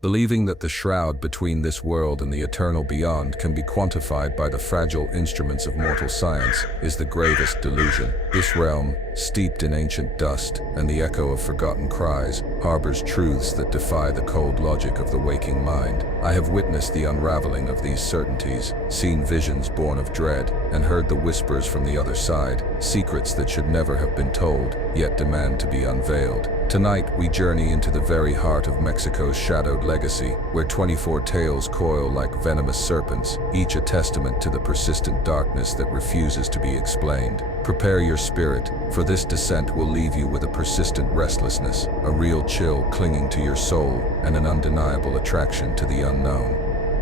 Believing that the shroud between this world and the eternal beyond can be quantified by the fragile instruments of mortal science is the gravest delusion. This realm, steeped in ancient dust and the echo of forgotten cries, harbors truths that defy the cold logic of the waking mind. I have witnessed the unraveling of these certainties, seen visions born of dread, and heard the whispers from the other side, secrets that should never have been told, yet demand to be unveiled. Tonight, we journey into the very heart of Mexico's shadowed legacy, where 24 tales coil like venomous serpents, each a testament to the persistent darkness that refuses to be explained. Prepare your spirit, for this descent will leave you with a persistent restlessness, a real chill clinging to your soul, and an undeniable attraction to the unknown.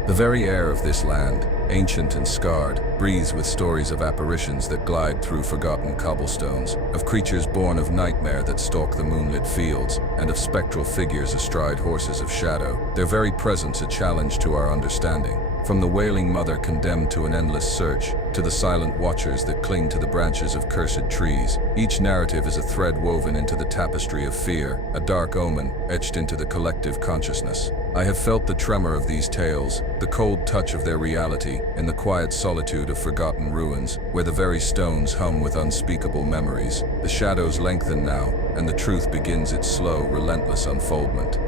The very air of this land, ancient and scarred, breathes with stories of apparitions that glide through forgotten cobblestones, of creatures born of nightmare that stalk the moonlit fields, and of spectral figures astride horses of shadow, their very presence a challenge to our understanding. From the wailing mother condemned to an endless search, to the silent watchers that cling to the branches of cursed trees, each narrative is a thread woven into the tapestry of fear, a dark omen etched into the collective consciousness. I have felt the tremor of these tales, the cold touch of their reality, in the quiet solitude of forgotten ruins, where the very stones hum with unspeakable memories. The shadows lengthen now, and the truth begins its slow, relentless unfoldment.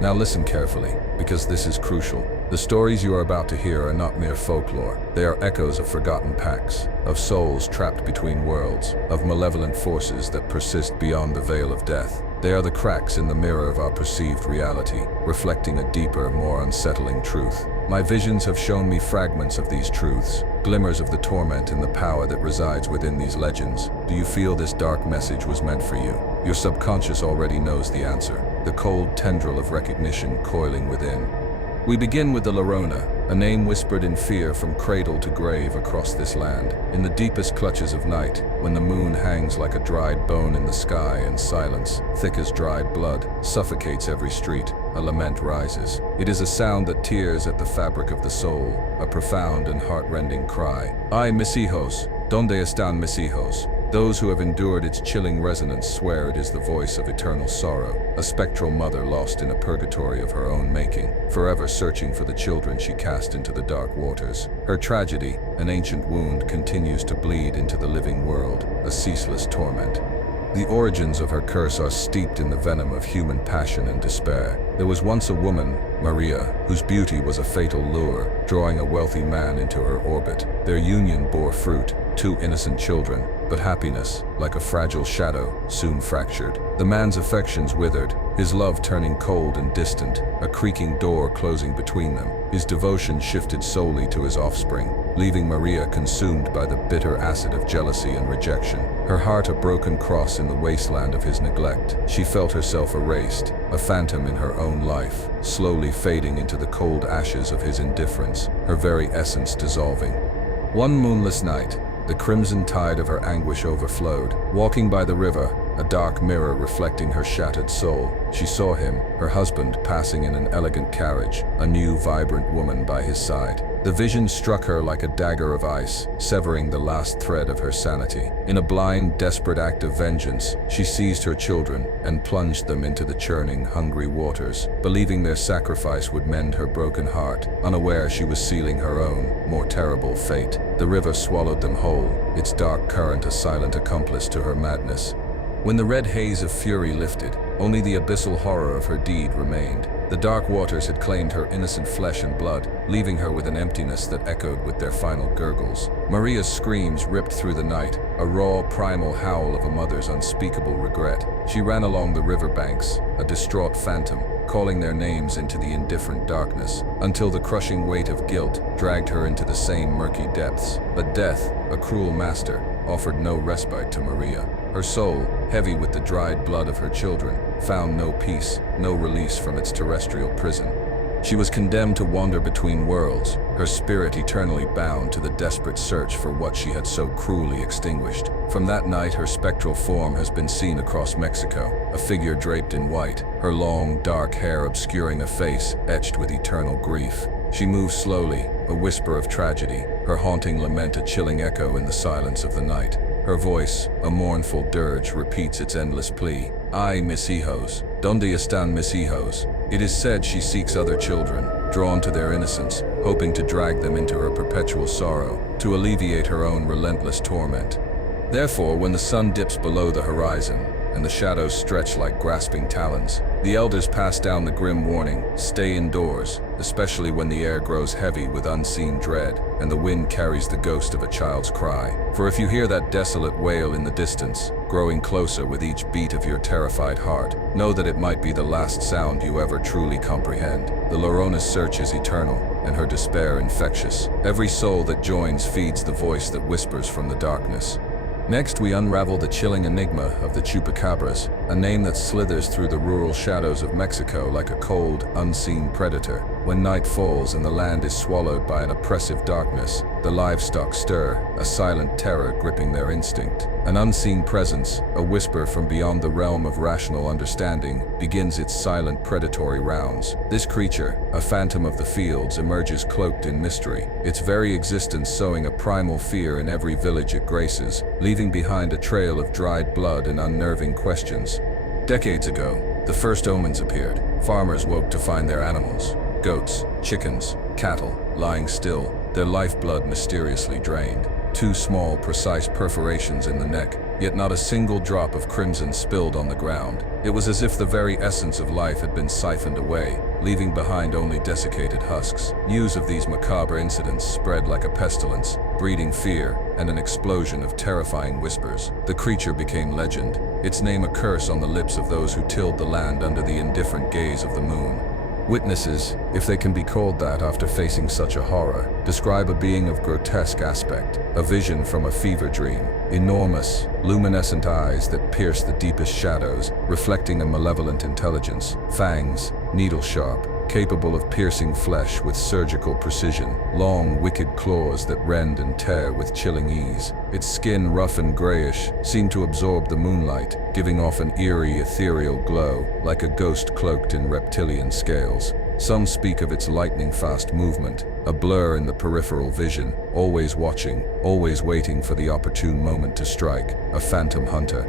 Now listen carefully, because this is crucial. The stories you are about to hear are not mere folklore. They are echoes of forgotten pacts, of souls trapped between worlds, of malevolent forces that persist beyond the veil of death. They are the cracks in the mirror of our perceived reality, reflecting a deeper, more unsettling truth. My visions have shown me fragments of these truths, glimmers of the torment and the power that resides within these legends. Do you feel this dark message was meant for you? Your subconscious already knows the answer, the cold tendril of recognition coiling within. We begin with the Llorona, a name whispered in fear from cradle to grave across this land. In the deepest clutches of night, when the moon hangs like a dried bone in the sky and silence, thick as dried blood, suffocates every street, a lament rises. It is a sound that tears at the fabric of the soul, a profound and heart-rending cry. Ay, mis hijos, ¿dónde están mis hijos? Those who have endured its chilling resonance swear it is the voice of eternal sorrow, a spectral mother lost in a purgatory of her own making, forever searching for the children she cast into the dark waters. Her tragedy, an ancient wound, continues to bleed into the living world, a ceaseless torment. The origins of her curse are steeped in the venom of human passion and despair. There was once a woman, Maria, whose beauty was a fatal lure, drawing a wealthy man into her orbit. Their union bore fruit, 2 innocent children, but happiness, like a fragile shadow, soon fractured. The man's affections withered, his love turning cold and distant, a creaking door closing between them. His devotion shifted solely to his offspring, leaving Maria consumed by the bitter acid of jealousy and rejection. Her heart a broken cross in the wasteland of his neglect. She felt herself erased, a phantom in her own life, slowly fading into the cold ashes of his indifference, her very essence dissolving. One moonless night, the crimson tide of her anguish overflowed. Walking by the river, a dark mirror reflecting her shattered soul, she saw him, her husband, passing in an elegant carriage, a new, vibrant woman by his side. The vision struck her like a dagger of ice, severing the last thread of her sanity. In a blind, desperate act of vengeance, she seized her children and plunged them into the churning, hungry waters, believing their sacrifice would mend her broken heart, unaware she was sealing her own, more terrible fate. The river swallowed them whole, its dark current a silent accomplice to her madness. When the red haze of fury lifted, only the abyssal horror of her deed remained. The dark waters had claimed her innocent flesh and blood, leaving her with an emptiness that echoed with their final gurgles. Maria's screams ripped through the night, a raw, primal howl of a mother's unspeakable regret. She ran along the riverbanks, a distraught phantom, calling their names into the indifferent darkness, until the crushing weight of guilt dragged her into the same murky depths. But death, a cruel master, offered no respite to Maria. Her soul, heavy with the dried blood of her children, found no peace, no release from its terrestrial prison. She was condemned to wander between worlds, her spirit eternally bound to the desperate search for what she had so cruelly extinguished. From that night, her spectral form has been seen across Mexico, a figure draped in white, her long, dark hair obscuring a face etched with eternal grief. She moves slowly, a whisper of tragedy, her haunting lament a chilling echo in the silence of the night. Her voice, a mournful dirge, repeats its endless plea. Ay, mis hijos, ¿dónde están mis hijos? It is said she seeks other children, drawn to their innocence, hoping to drag them into her perpetual sorrow, to alleviate her own relentless torment. Therefore, when the sun dips below the horizon, and the shadows stretch like grasping talons, the elders pass down the grim warning, stay indoors, especially when the air grows heavy with unseen dread, and the wind carries the ghost of a child's cry. For if you hear that desolate wail in the distance, growing closer with each beat of your terrified heart, know that it might be the last sound you ever truly comprehend. The Llorona's search is eternal, and her despair infectious. Every soul that joins feeds the voice that whispers from the darkness. Next, we unravel the chilling enigma of the Chupacabras, a name that slithers through the rural shadows of Mexico like a cold, unseen predator. When night falls and the land is swallowed by an oppressive darkness, the livestock stir, a silent terror gripping their instinct. An unseen presence, a whisper from beyond the realm of rational understanding, begins its silent predatory rounds. This creature, a phantom of the fields, emerges cloaked in mystery, its very existence sowing a primal fear in every village it graces, leaving behind a trail of dried blood and unnerving questions. Decades ago, the first omens appeared. Farmers woke to find their animals, goats, chickens, cattle, lying still, their lifeblood mysteriously drained. 2 small, precise perforations in the neck, yet not a single drop of crimson spilled on the ground. It was as if the very essence of life had been siphoned away, leaving behind only desiccated husks. News of these macabre incidents spread like a pestilence, breeding fear and an explosion of terrifying whispers. The creature became legend, its name a curse on the lips of those who tilled the land under the indifferent gaze of the moon. Witnesses, if they can be called that after facing such a horror, describe a being of grotesque aspect, a vision from a fever dream. Enormous, luminescent eyes that pierce the deepest shadows, reflecting a malevolent intelligence. Fangs, needle-sharp, capable of piercing flesh with surgical precision. Long, wicked claws that rend and tear with chilling ease. Its skin, rough and grayish, seemed to absorb the moonlight, giving off an eerie, ethereal glow, like a ghost cloaked in reptilian scales. Some speak of its lightning-fast movement, a blur in the peripheral vision, always watching, always waiting for the opportune moment to strike, a phantom hunter.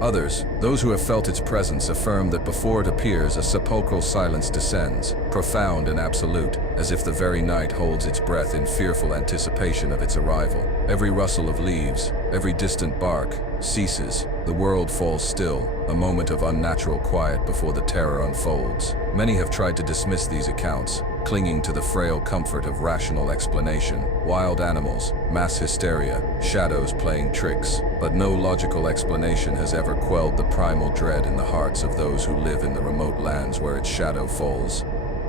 Others, those who have felt its presence, affirm that before it appears, a sepulchral silence descends, profound and absolute, as if the very night holds its breath in fearful anticipation of its arrival. Every rustle of leaves, every distant bark, ceases. The world falls still, a moment of unnatural quiet before the terror unfolds. Many have tried to dismiss these accounts, clinging to the frail comfort of rational explanation. Wild animals, mass hysteria, shadows playing tricks. But no logical explanation has ever quelled the primal dread in the hearts of those who live in the remote lands where its shadow falls.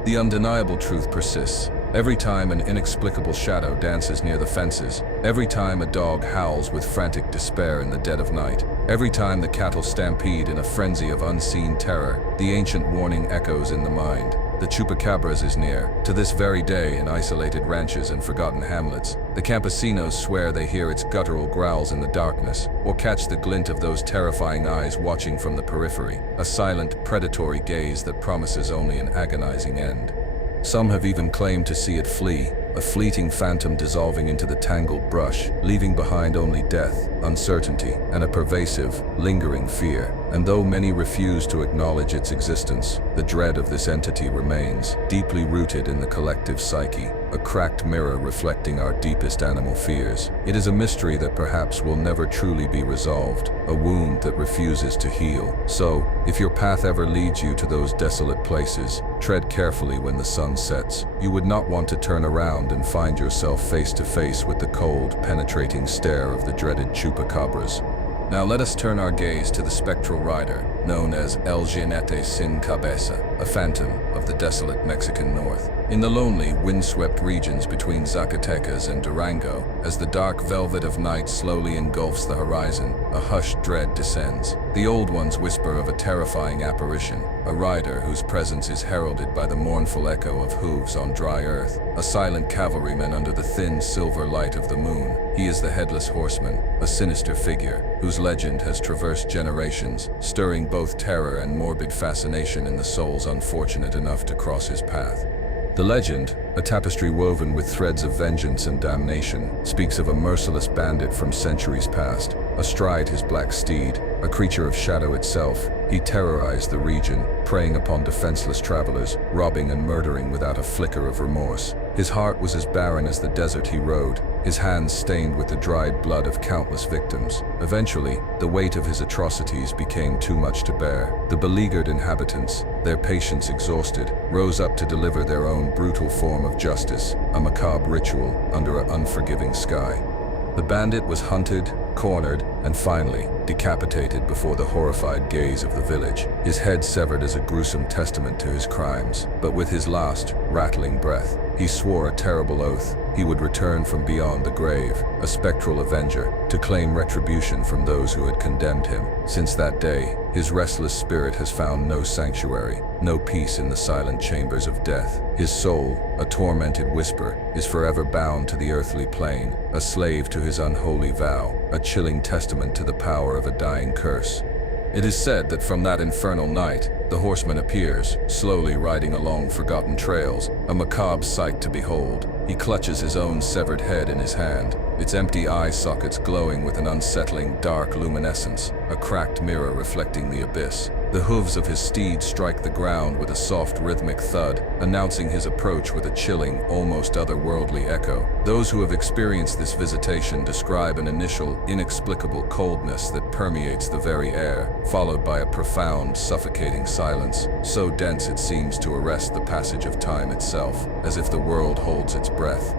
The undeniable truth persists. Every time an inexplicable shadow dances near the fences, every time a dog howls with frantic despair in the dead of night, every time the cattle stampede in a frenzy of unseen terror, the ancient warning echoes in the mind. The Chupacabras is near. To this very day, in isolated ranches and forgotten hamlets, the campesinos swear they hear its guttural growls in the darkness, or catch the glint of those terrifying eyes watching from the periphery, a silent, predatory gaze that promises only an agonizing end. Some have even claimed to see it flee, a fleeting phantom dissolving into the tangled brush, leaving behind only death, uncertainty, and a pervasive, lingering fear. And though many refuse to acknowledge its existence, the dread of this entity remains, deeply rooted in the collective psyche, a cracked mirror reflecting our deepest animal fears. It is a mystery that perhaps will never truly be resolved, a wound that refuses to heal. So, if your path ever leads you to those desolate places, tread carefully when the sun sets. You would not want to turn around and find yourself face to face with the cold, penetrating stare of the dreaded Chupacabras. Now let us turn our gaze to the spectral rider, known as El Jinete sin Cabeza, a phantom of the desolate Mexican north. In the lonely, windswept regions between Zacatecas and Durango, as the dark velvet of night slowly engulfs the horizon, a hushed dread descends. The old ones whisper of a terrifying apparition, a rider whose presence is heralded by the mournful echo of hooves on dry earth, a silent cavalryman under the thin silver light of the moon. He is the Headless Horseman, a sinister figure, whose legend has traversed generations, stirring both terror and morbid fascination in the souls unfortunate enough to cross his path. The legend, a tapestry woven with threads of vengeance and damnation, speaks of a merciless bandit from centuries past. Astride his black steed, a creature of shadow itself, He terrorized the region, preying upon defenseless travelers, robbing and murdering without a flicker of remorse. His heart was as barren as the desert he rode, his hands stained with the dried blood of countless victims. Eventually, the weight of his atrocities became too much to bear. The beleaguered inhabitants, their patience exhausted, rose up to deliver their own brutal form of justice, a macabre ritual under an unforgiving sky. The bandit was hunted, cornered, and finally decapitated before the horrified gaze of the village, his head severed as a gruesome testament to his crimes. But with his last, rattling breath, he swore a terrible oath. He would return from beyond the grave, a spectral avenger, to claim retribution from those who had condemned him. Since that day, his restless spirit has found no sanctuary, no peace in the silent chambers of death. His soul, a tormented whisper, is forever bound to the earthly plane, a slave to his unholy vow, a chilling testament to the power of a dying curse. It is said that from that infernal night, the horseman appears, slowly riding along forgotten trails, a macabre sight to behold. He clutches his own severed head in his hand, its empty eye sockets glowing with an unsettling, dark luminescence, a cracked mirror reflecting the abyss. The hooves of his steed strike the ground with a soft rhythmic thud, announcing his approach with a chilling, almost otherworldly echo. Those who have experienced this visitation describe an initial, inexplicable coldness that permeates the very air, followed by a profound, suffocating silence, so dense it seems to arrest the passage of time itself, as if the world holds its breath.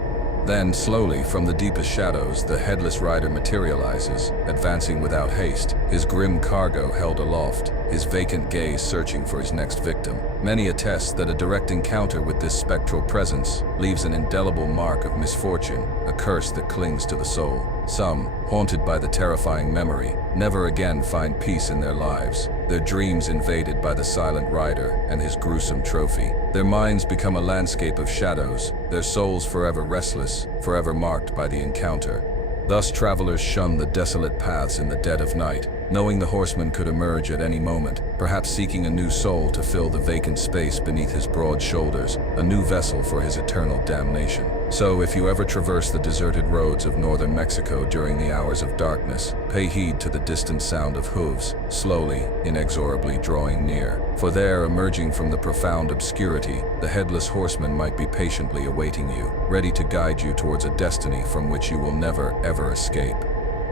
Then, slowly, from the deepest shadows, the headless rider materializes, advancing without haste, his grim cargo held aloft, his vacant gaze searching for his next victim. Many attest that a direct encounter with this spectral presence leaves an indelible mark of misfortune, a curse that clings to the soul. Some, haunted by the terrifying memory, never again find peace in their lives, their dreams invaded by the silent rider and his gruesome trophy. Their minds become a landscape of shadows, their souls forever restless, forever marked by the encounter. Thus travelers shun the desolate paths in the dead of night, knowing the horseman could emerge at any moment, perhaps seeking a new soul to fill the vacant space beneath his broad shoulders, a new vessel for his eternal damnation. So, if you ever traverse the deserted roads of northern Mexico during the hours of darkness, pay heed to the distant sound of hooves, slowly, inexorably drawing near. For there, emerging from the profound obscurity, the headless horseman might be patiently awaiting you, ready to guide you towards a destiny from which you will never, ever escape.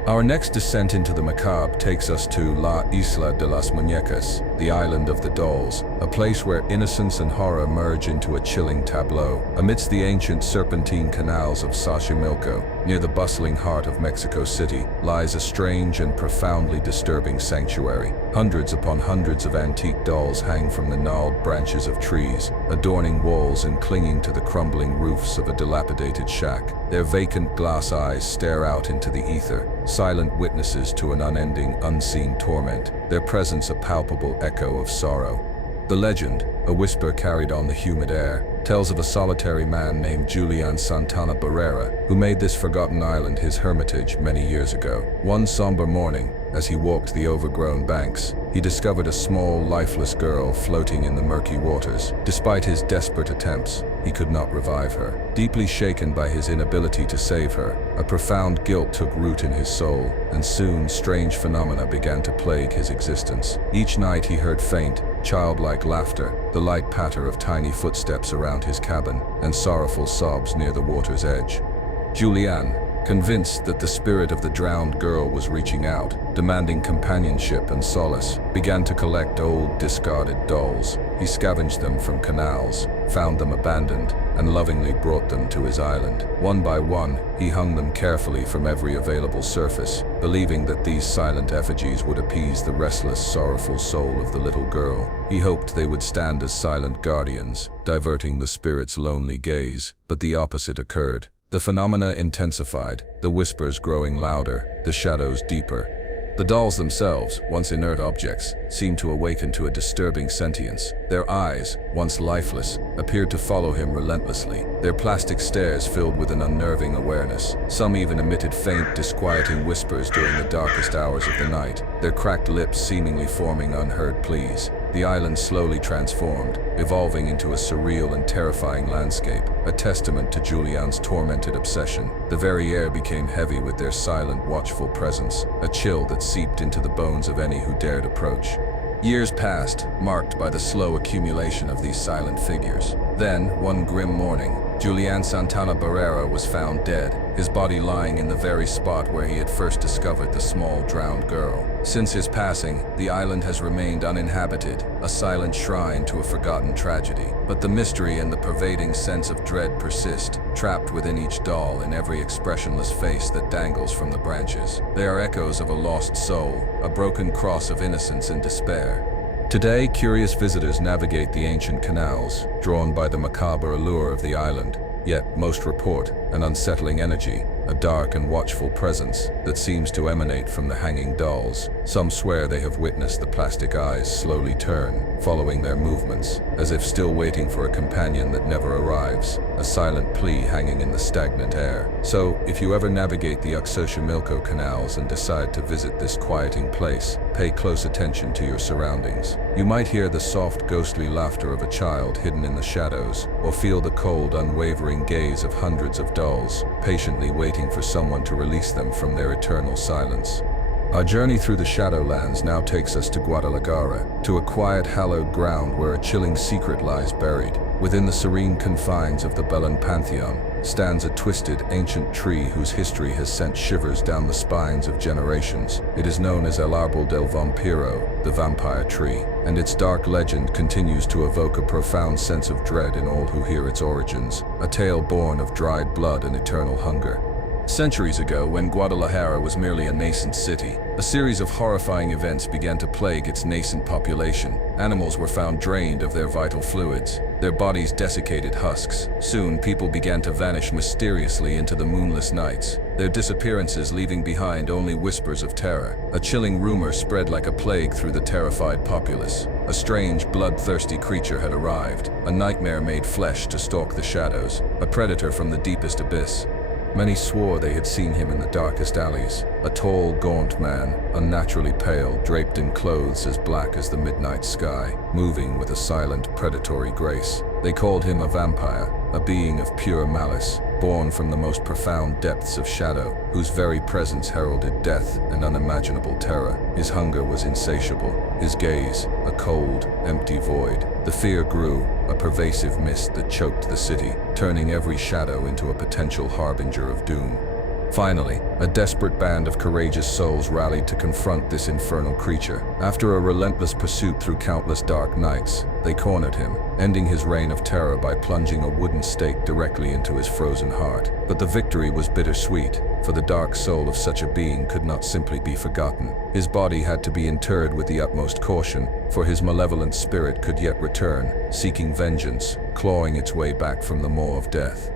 Our next descent into the macabre takes us to La Isla de las Muñecas, the island of the dolls, a place where innocence and horror merge into a chilling tableau. Amidst the ancient serpentine canals of Xochimilco, near the bustling heart of Mexico City, lies a strange and profoundly disturbing sanctuary. Hundreds upon hundreds of antique dolls hang from the gnarled branches of trees, adorning walls and clinging to the crumbling roofs of a dilapidated shack. Their vacant glass eyes stare out into the ether, silent witnesses to an unending, unseen torment, their presence a palpable echo of sorrow. The legend, a whisper carried on the humid air, tells of a solitary man named Julian Santana Barrera, who made this forgotten island his hermitage many years ago. One somber morning, as he walked the overgrown banks, he discovered a small, lifeless girl floating in the murky waters. Despite his desperate attempts, he could not revive her. Deeply shaken by his inability to save her, a profound guilt took root in his soul, and soon strange phenomena began to plague his existence. Each night he heard faint, childlike laughter, the light patter of tiny footsteps around his cabin, and sorrowful sobs near the water's edge. Julian, convinced that the spirit of the drowned girl was reaching out, demanding companionship and solace, began to collect old, discarded dolls. He scavenged them from canals, found them abandoned, and lovingly brought them to his island. One by one, he hung them carefully from every available surface, believing that these silent effigies would appease the restless, sorrowful soul of the little girl. He hoped they would stand as silent guardians, diverting the spirit's lonely gaze, but the opposite occurred. The phenomena intensified, the whispers growing louder, the shadows deeper. The dolls themselves, once inert objects, seemed to awaken to a disturbing sentience. Their eyes, once lifeless, appeared to follow him relentlessly, their plastic stares filled with an unnerving awareness. Some even emitted faint, disquieting whispers during the darkest hours of the night, their cracked lips seemingly forming unheard pleas. The island slowly transformed, evolving into a surreal and terrifying landscape, a testament to Julian's tormented obsession. The very air became heavy with their silent, watchful presence, a chill that seeped into the bones of any who dared approach. Years passed, marked by the slow accumulation of these silent figures. Then, one grim morning, Julian Santana Barrera was found dead, his body lying in the very spot where he had first discovered the small drowned girl. Since his passing, the island has remained uninhabited, a silent shrine to a forgotten tragedy. But the mystery and the pervading sense of dread persist, trapped within each doll and every expressionless face that dangles from the branches. They are echoes of a lost soul, a broken cross of innocence and despair. Today, curious visitors navigate the ancient canals, drawn by the macabre allure of the island. Yet, most report an unsettling energy, a dark and watchful presence that seems to emanate from the hanging dolls. Some swear they have witnessed the plastic eyes slowly turn, following their movements, as if still waiting for a companion that never arrives, a silent plea hanging in the stagnant air. So, if you ever navigate the Xochimilco canals and decide to visit this quieting place, pay close attention to your surroundings. You might hear the soft, ghostly laughter of a child hidden in the shadows, or feel the cold, unwavering gaze of hundreds of dolls, patiently waiting for someone to release them from their eternal silence. Our journey through the Shadowlands now takes us to Guadalajara, to a quiet, hallowed ground where a chilling secret lies buried. Within the serene confines of the Belen Pantheon stands a twisted, ancient tree whose history has sent shivers down the spines of generations. It is known as El Árbol del Vampiro, the vampire tree, and its dark legend continues to evoke a profound sense of dread in all who hear its origins, a tale born of dried blood and eternal hunger. Centuries ago, when Guadalajara was merely a nascent city, a series of horrifying events began to plague its nascent population. Animals were found drained of their vital fluids, their bodies desiccated husks. Soon, people began to vanish mysteriously into the moonless nights, their disappearances leaving behind only whispers of terror. A chilling rumor spread like a plague through the terrified populace. A strange, bloodthirsty creature had arrived, a nightmare made flesh to stalk the shadows, a predator from the deepest abyss. Many swore they had seen him in the darkest alleys, a tall, gaunt man, unnaturally pale, draped in clothes as black as the midnight sky, moving with a silent, predatory grace. They called him a vampire, a being of pure malice, born from the most profound depths of shadow, whose very presence heralded death and unimaginable terror. His hunger was insatiable, his gaze a cold, empty void. The fear grew, a pervasive mist that choked the city, turning every shadow into a potential harbinger of doom. Finally, a desperate band of courageous souls rallied to confront this infernal creature. After a relentless pursuit through countless dark nights, they cornered him, ending his reign of terror by plunging a wooden stake directly into his frozen heart. But the victory was bittersweet, for the dark soul of such a being could not simply be forgotten. His body had to be interred with the utmost caution, for his malevolent spirit could yet return, seeking vengeance, clawing its way back from the maw of death.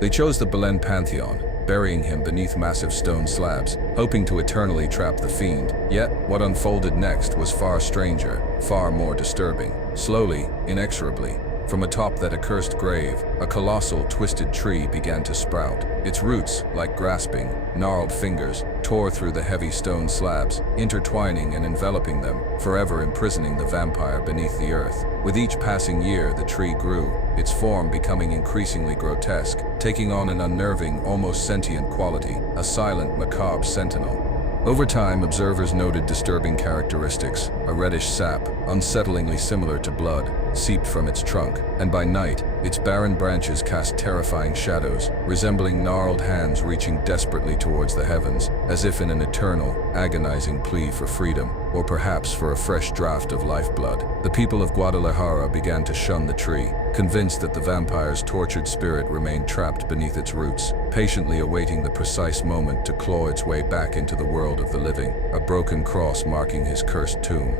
They chose the Belen Pantheon, burying him beneath massive stone slabs, hoping to eternally trap the fiend. Yet, what unfolded next was far stranger, far more disturbing. Slowly, inexorably, from atop that accursed grave, a colossal, twisted tree began to sprout. Its roots, like grasping, gnarled fingers, tore through the heavy stone slabs, intertwining and enveloping them, forever imprisoning the vampire beneath the earth. With each passing year, the tree grew, its form becoming increasingly grotesque, taking on an unnerving, almost sentient quality, a silent, macabre sentinel. Over time, observers noted disturbing characteristics: a reddish sap, unsettlingly similar to blood, seeped from its trunk, and by night, its barren branches cast terrifying shadows, resembling gnarled hands reaching desperately towards the heavens, as if in an eternal, agonizing plea for freedom, or perhaps for a fresh draught of lifeblood. The people of Guadalajara began to shun the tree, convinced that the vampire's tortured spirit remained trapped beneath its roots, patiently awaiting the precise moment to claw its way back into the world of the living, a broken cross marking his cursed tomb.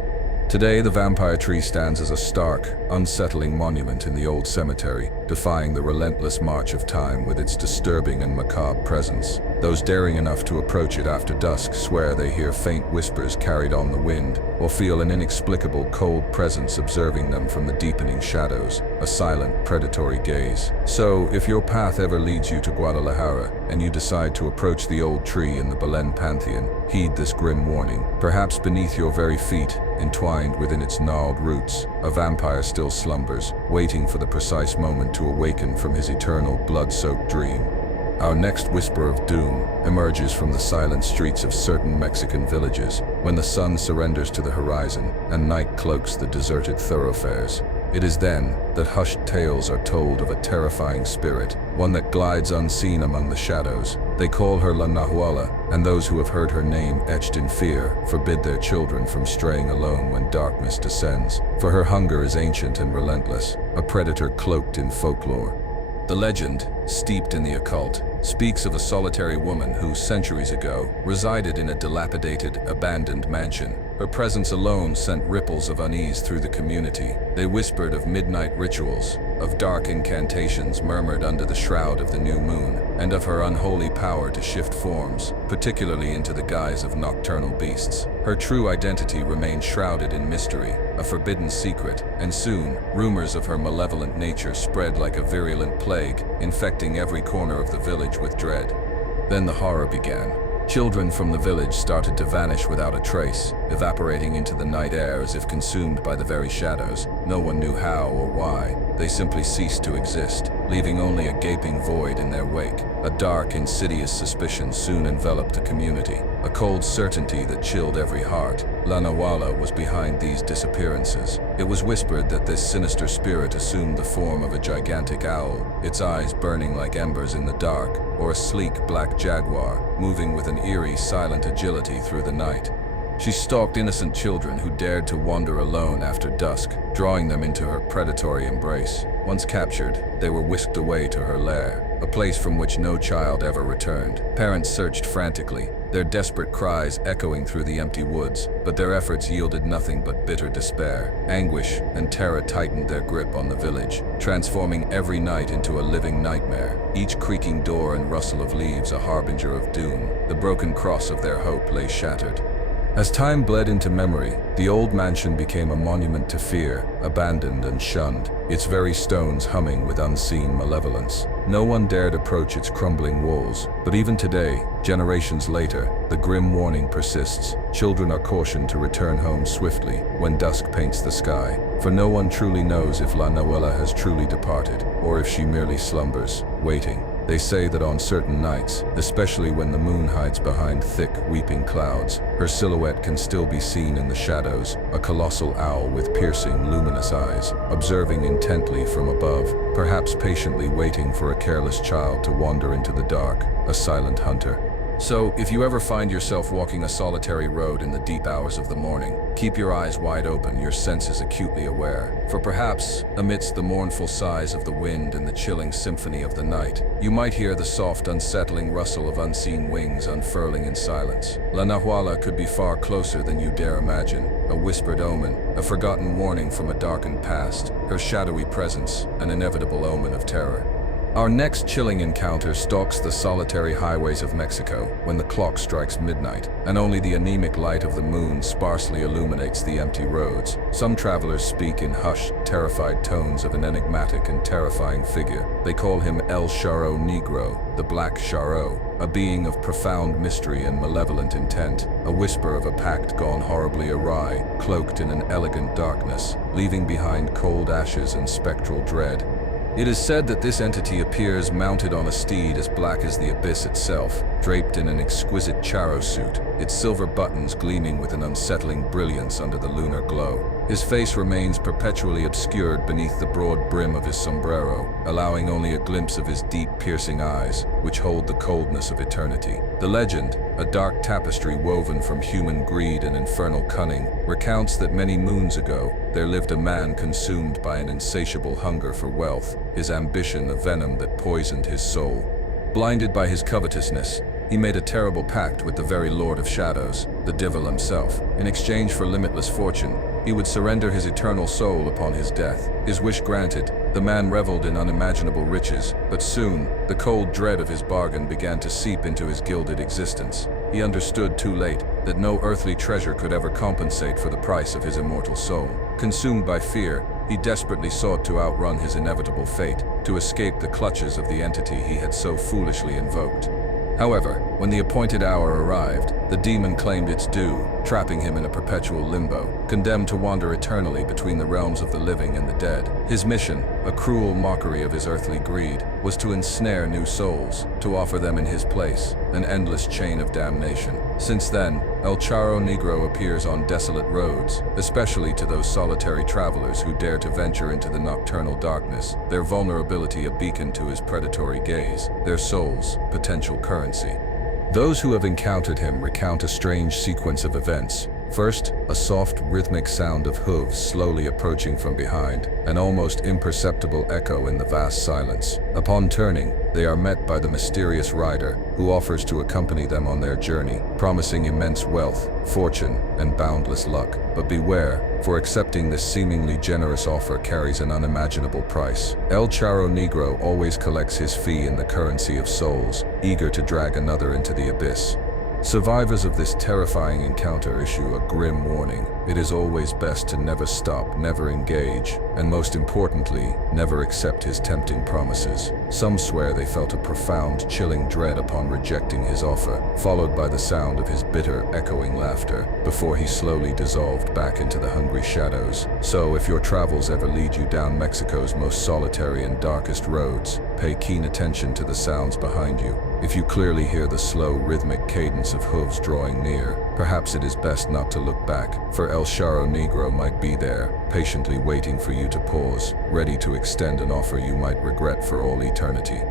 Today, the vampire tree stands as a stark, unsettling monument in the old cemetery, defying the relentless march of time with its disturbing and macabre presence. Those daring enough to approach it after dusk swear they hear faint whispers carried on the wind, or feel an inexplicable cold presence observing them from the deepening shadows, a silent, predatory gaze. So, if your path ever leads you to Guadalajara, and you decide to approach the old tree in the Belen Pantheon, heed this grim warning. Perhaps beneath your very feet, entwined within its gnarled roots, a vampire still slumbers, waiting for the precise moment to awaken from his eternal, blood-soaked dream. Our next whisper of doom emerges from the silent streets of certain Mexican villages when the sun surrenders to the horizon and night cloaks the deserted thoroughfares. It is then that hushed tales are told of a terrifying spirit, one that glides unseen among the shadows. They call her La Nahuala, and those who have heard her name etched in fear forbid their children from straying alone when darkness descends. For her hunger is ancient and relentless, a predator cloaked in folklore. The legend, steeped in the occult, speaks of a solitary woman who, centuries ago, resided in a dilapidated, abandoned mansion. Her presence alone sent ripples of unease through the community. They whispered of midnight rituals, of dark incantations murmured under the shroud of the new moon, and of her unholy power to shift forms, particularly into the guise of nocturnal beasts. Her true identity remained shrouded in mystery, a forbidden secret, and soon, rumors of her malevolent nature spread like a virulent plague, infecting every corner of the village with dread. Then the horror began. Children from the village started to vanish without a trace, evaporating into the night air as if consumed by the very shadows. No one knew how or why. They simply ceased to exist, leaving only a gaping void in their wake. A dark, insidious suspicion soon enveloped the community, a cold certainty that chilled every heart. La Nahuala was behind these disappearances. It was whispered that this sinister spirit assumed the form of a gigantic owl, its eyes burning like embers in the dark, or a sleek black jaguar, moving with an eerie, silent agility through the night. She stalked innocent children who dared to wander alone after dusk, drawing them into her predatory embrace. Once captured, they were whisked away to her lair, a place from which no child ever returned. Parents searched frantically, their desperate cries echoing through the empty woods, but their efforts yielded nothing but bitter despair. Anguish and terror tightened their grip on the village, transforming every night into a living nightmare, each creaking door and rustle of leaves a harbinger of doom. The broken cross of their hope lay shattered. As time bled into memory, the old mansion became a monument to fear, abandoned and shunned, its very stones humming with unseen malevolence. No one dared approach its crumbling walls, but even today, generations later, the grim warning persists. Children are cautioned to return home swiftly when dusk paints the sky, for no one truly knows if La Nahuala has truly departed, or if she merely slumbers, waiting. They say that on certain nights, especially when the moon hides behind thick, weeping clouds, her silhouette can still be seen in the shadows, a colossal owl with piercing, luminous eyes, observing intently from above, perhaps patiently waiting for a careless child to wander into the dark, a silent hunter. So, if you ever find yourself walking a solitary road in the deep hours of the morning, keep your eyes wide open, your senses acutely aware. For perhaps, amidst the mournful sighs of the wind and the chilling symphony of the night, you might hear the soft, unsettling rustle of unseen wings unfurling in silence. La Nahuala could be far closer than you dare imagine, a whispered omen, a forgotten warning from a darkened past, her shadowy presence, an inevitable omen of terror. Our next chilling encounter stalks the solitary highways of Mexico when the clock strikes midnight, and only the anemic light of the moon sparsely illuminates the empty roads. Some travelers speak in hushed, terrified tones of an enigmatic and terrifying figure. They call him El Charro Negro, the Black Charro, a being of profound mystery and malevolent intent, a whisper of a pact gone horribly awry, cloaked in an elegant darkness, leaving behind cold ashes and spectral dread. It is said that this entity appears mounted on a steed as black as the abyss itself, draped in an exquisite Charro suit, its silver buttons gleaming with an unsettling brilliance under the lunar glow. His face remains perpetually obscured beneath the broad brim of his sombrero, allowing only a glimpse of his deep, piercing eyes, which hold the coldness of eternity. The legend, a dark tapestry woven from human greed and infernal cunning, recounts that many moons ago, there lived a man consumed by an insatiable hunger for wealth, his ambition a venom that poisoned his soul. Blinded by his covetousness, he made a terrible pact with the very Lord of Shadows, the Devil himself. In exchange for limitless fortune, he would surrender his eternal soul upon his death. His wish granted, the man reveled in unimaginable riches, but soon, the cold dread of his bargain began to seep into his gilded existence. He understood too late that no earthly treasure could ever compensate for the price of his immortal soul. Consumed by fear, he desperately sought to outrun his inevitable fate, to escape the clutches of the entity he had so foolishly invoked. However, when the appointed hour arrived, The demon claimed its due, trapping him in a perpetual limbo, condemned to wander eternally between the realms of the living and the dead. His mission, a cruel mockery of his earthly greed, was to ensnare new souls, to offer them in his place, an endless chain of damnation. Since then, El Charro Negro appears on desolate roads, especially to those solitary travelers who dare to venture into the nocturnal darkness, their vulnerability a beacon to his predatory gaze, their souls, potential currency. Those who have encountered him recount a strange sequence of events. First, a soft, rhythmic sound of hooves slowly approaching from behind, an almost imperceptible echo in the vast silence. Upon turning, they are met by the mysterious rider, who offers to accompany them on their journey, promising immense wealth, fortune, and boundless luck. But beware, for accepting this seemingly generous offer carries an unimaginable price. El Charro Negro always collects his fee in the currency of souls, eager to drag another into the abyss. Survivors of this terrifying encounter issue a grim warning. It is always best to never stop, never engage, and most importantly, never accept his tempting promises. Some swear they felt a profound, chilling dread upon rejecting his offer, followed by the sound of his bitter, echoing laughter, before he slowly dissolved back into the hungry shadows. So, if your travels ever lead you down Mexico's most solitary and darkest roads, pay keen attention to the sounds behind you. If you clearly hear the slow, rhythmic cadence of hooves drawing near, perhaps it is best not to look back, for El Charro Negro might be there, patiently waiting for you to pause, ready to extend an offer you might regret for all eternity.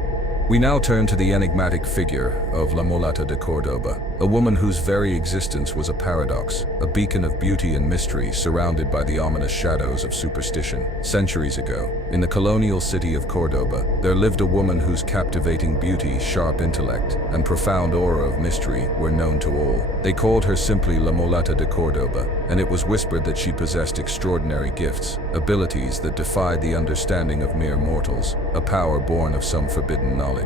We now turn to the enigmatic figure of La Mulata de Córdoba, a woman whose very existence was a paradox, a beacon of beauty and mystery surrounded by the ominous shadows of superstition. Centuries ago, in the colonial city of Córdoba, there lived a woman whose captivating beauty, sharp intellect, and profound aura of mystery were known to all. They called her simply La Mulata de Córdoba, and it was whispered that she possessed extraordinary gifts, abilities that defied the understanding of mere mortals, a power born of some forbidden knowledge.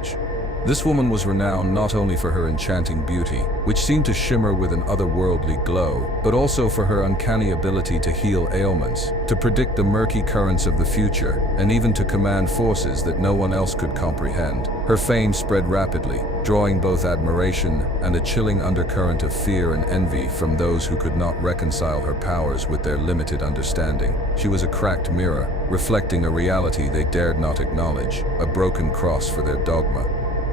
This woman was renowned not only for her enchanting beauty, which seemed to shimmer with an otherworldly glow, but also for her uncanny ability to heal ailments, to predict the murky currents of the future, and even to command forces that no one else could comprehend. Her fame spread rapidly, drawing both admiration and a chilling undercurrent of fear and envy from those who could not reconcile her powers with their limited understanding. She was a cracked mirror, reflecting a reality they dared not acknowledge, a broken cross for their dogma.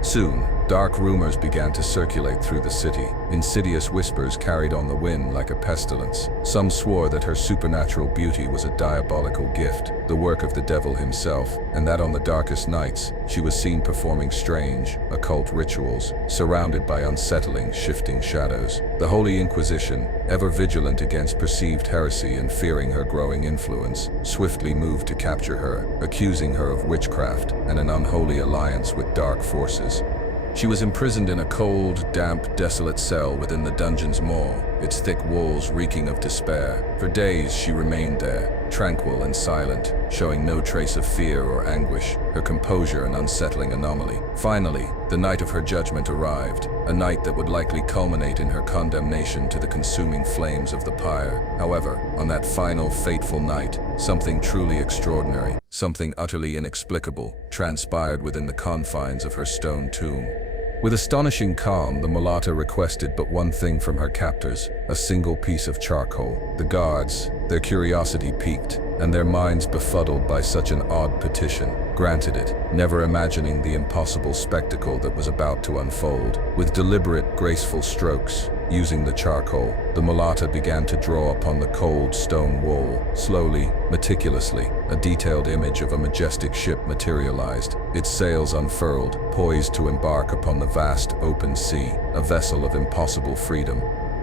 Soon, dark rumors began to circulate through the city. Insidious whispers carried on the wind like a pestilence. Some swore that her supernatural beauty was a diabolical gift, the work of the devil himself, and that on the darkest nights, she was seen performing strange, occult rituals, surrounded by unsettling, shifting shadows. The Holy Inquisition, ever vigilant against perceived heresy and fearing her growing influence, swiftly moved to capture her, accusing her of witchcraft and an unholy alliance with dark forces. She was imprisoned in a cold, damp, desolate cell within the dungeon's maw, its thick walls reeking of despair. For days she remained there, tranquil and silent, showing no trace of fear or anguish, her composure an unsettling anomaly. Finally, the night of her judgment arrived, a night that would likely culminate in her condemnation to the consuming flames of the pyre. However, on that final, fateful night, something truly extraordinary, something utterly inexplicable, transpired within the confines of her stone tomb. With astonishing calm, the Mulata requested but one thing from her captors, a single piece of charcoal. The guards, their curiosity piqued, and their minds befuddled by such an odd petition, granted it, never imagining the impossible spectacle that was about to unfold. With deliberate, graceful strokes, using the charcoal, the Mulata began to draw upon the cold stone wall. Slowly, meticulously, a detailed image of a majestic ship materialized, its sails unfurled, poised to embark upon the vast open sea, a vessel of impossible freedom.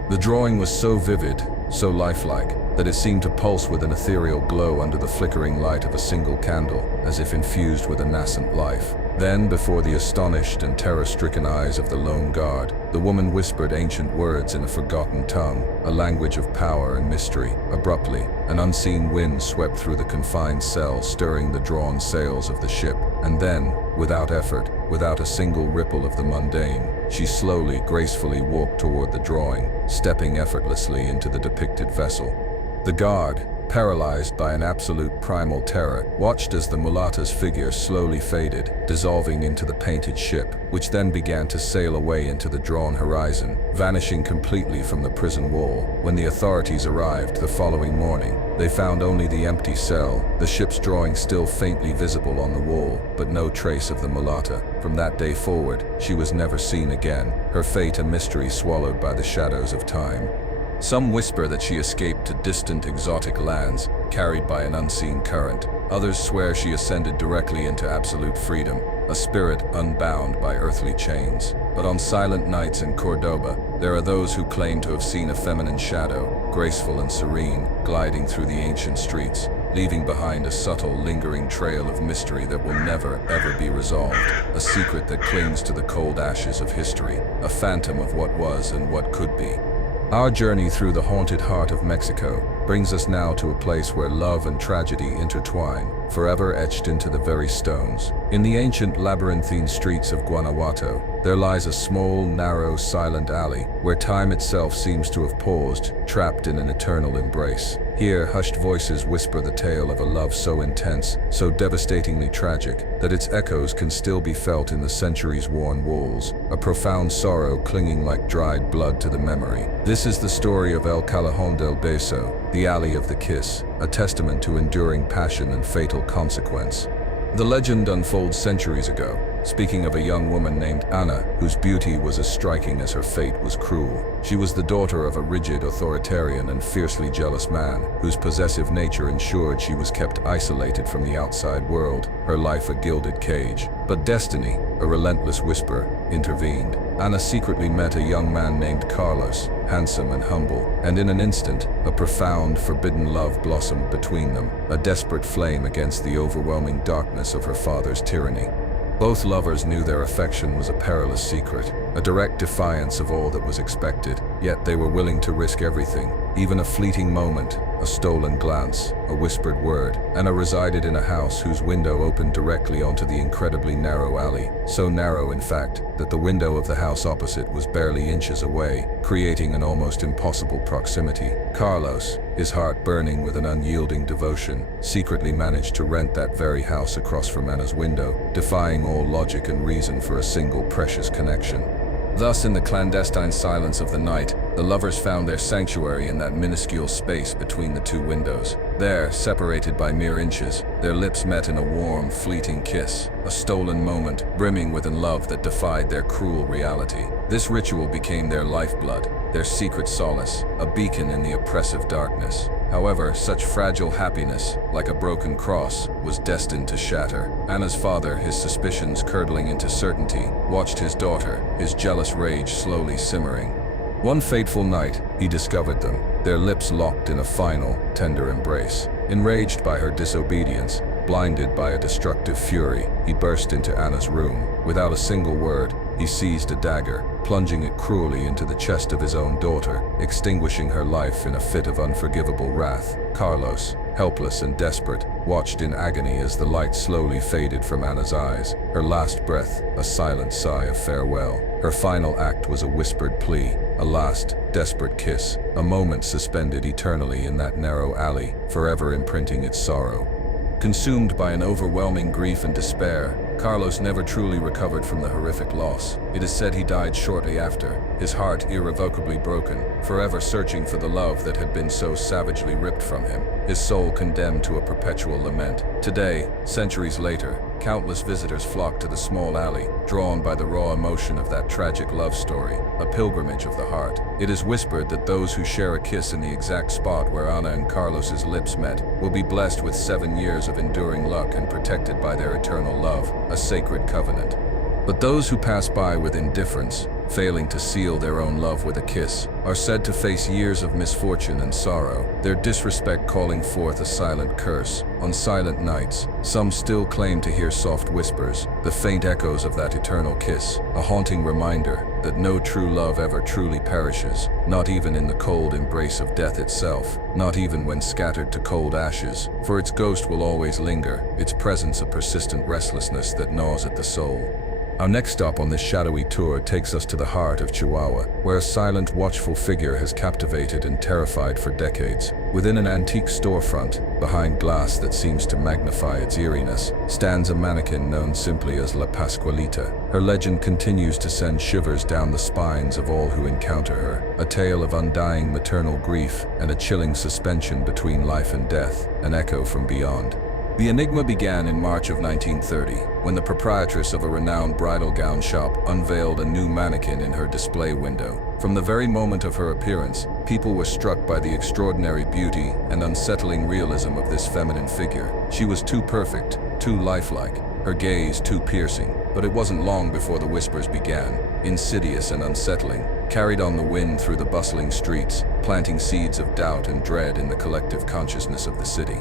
The drawing was so vivid, so lifelike, that it seemed to pulse with an ethereal glow under the flickering light of a single candle, as if infused with a nascent life. Then, before the astonished and terror-stricken eyes of the lone guard, the woman whispered ancient words in a forgotten tongue, a language of power and mystery. Abruptly, an unseen wind swept through the confined cell, stirring the drawn sails of the ship, and then, without effort, without a single ripple of the mundane, she slowly, gracefully walked toward the drawing, stepping effortlessly into the depicted vessel. The guard, paralyzed by an absolute primal terror, watched as the Mulata's figure slowly faded, dissolving into the painted ship, which then began to sail away into the drawn horizon, vanishing completely from the prison wall. When the authorities arrived the following morning, they found only the empty cell, the ship's drawing still faintly visible on the wall, but no trace of the Mulata. From that day forward, she was never seen again, her fate a mystery swallowed by the shadows of time. Some whisper that she escaped to distant exotic lands, carried by an unseen current. Others swear she ascended directly into absolute freedom, a spirit unbound by earthly chains. But on silent nights in Córdoba, there are those who claim to have seen a feminine shadow, graceful and serene, gliding through the ancient streets, leaving behind a subtle, lingering trail of mystery that will never, ever be resolved. A secret that clings to the cold ashes of history, a phantom of what was and what could be. Our journey through the haunted heart of Mexico brings us now to a place where love and tragedy intertwine, forever etched into the very stones. In the ancient labyrinthine streets of Guanajuato, there lies a small, narrow, silent alley where time itself seems to have paused, trapped in an eternal embrace. Here, hushed voices whisper the tale of a love so intense, so devastatingly tragic, that its echoes can still be felt in the centuries-worn walls, a profound sorrow clinging like dried blood to the memory. This is the story of El Callejón del Beso, the Alley of the Kiss, a testament to enduring passion and fatal consequence. The legend unfolds centuries ago, speaking of a young woman named Ana, whose beauty was as striking as her fate was cruel. She was the daughter of a rigid, authoritarian, and fiercely jealous man, whose possessive nature ensured she was kept isolated from the outside world, her life a gilded cage. But destiny, a relentless whisper, intervened. Ana secretly met a young man named Carlos, handsome and humble, and in an instant, a profound, forbidden love blossomed between them, a desperate flame against the overwhelming darkness of her father's tyranny. Both lovers knew their affection was a perilous secret, a direct defiance of all that was expected, yet they were willing to risk everything, even a fleeting moment, a stolen glance, a whispered word. Anna resided in a house whose window opened directly onto the incredibly narrow alley, so narrow in fact that the window of the house opposite was barely inches away, creating an almost impossible proximity. Carlos, his heart burning with an unyielding devotion, secretly managed to rent that very house across from Anna's window, defying all logic and reason for a single precious connection. Thus, in the clandestine silence of the night, the lovers found their sanctuary in that minuscule space between the two windows. There, separated by mere inches, their lips met in a warm, fleeting kiss, a stolen moment, brimming with a love that defied their cruel reality. This ritual became their lifeblood, their secret solace, a beacon in the oppressive darkness. However, such fragile happiness, like a broken cross, was destined to shatter. Anna's father, his suspicions curdling into certainty, watched his daughter, his jealous rage slowly simmering. One fateful night, he discovered them, their lips locked in a final, tender embrace. Enraged by her disobedience, blinded by a destructive fury, he burst into Anna's room. Without a single word, he seized a dagger, plunging it cruelly into the chest of his own daughter, extinguishing her life in a fit of unforgivable wrath. Carlos, helpless and desperate, watched in agony as the light slowly faded from Anna's eyes, her last breath a silent sigh of farewell. Her final act was a whispered plea, a last, desperate kiss, a moment suspended eternally in that narrow alley, forever imprinting its sorrow. Consumed by an overwhelming grief and despair, Carlos never truly recovered from the horrific loss. It is said he died shortly after, his heart irrevocably broken, forever searching for the love that had been so savagely ripped from him, his soul condemned to a perpetual lament. Today, centuries later, countless visitors flock to the small alley, drawn by the raw emotion of that tragic love story, a pilgrimage of the heart. It is whispered that those who share a kiss in the exact spot where Ana and Carlos's lips met will be blessed with 7 years of enduring luck and protected by their eternal love, a sacred covenant. But those who pass by with indifference, failing to seal their own love with a kiss, are said to face years of misfortune and sorrow, their disrespect calling forth a silent curse. On silent nights, some still claim to hear soft whispers, the faint echoes of that eternal kiss, a haunting reminder that no true love ever truly perishes, not even in the cold embrace of death itself, not even when scattered to cold ashes, for its ghost will always linger, its presence a persistent restlessness that gnaws at the soul. Our next stop on this shadowy tour takes us to the heart of Chihuahua, where a silent, watchful figure has captivated and terrified for decades. Within an antique storefront, behind glass that seems to magnify its eeriness, stands a mannequin known simply as La Pascualita. Her legend continues to send shivers down the spines of all who encounter her, a tale of undying maternal grief and a chilling suspension between life and death, an echo from beyond. The enigma began in March of 1930, when the proprietress of a renowned bridal gown shop unveiled a new mannequin in her display window. From the very moment of her appearance, people were struck by the extraordinary beauty and unsettling realism of this feminine figure. She was too perfect, too lifelike, her gaze too piercing. But it wasn't long before the whispers began, insidious and unsettling, carried on the wind through the bustling streets, planting seeds of doubt and dread in the collective consciousness of the city.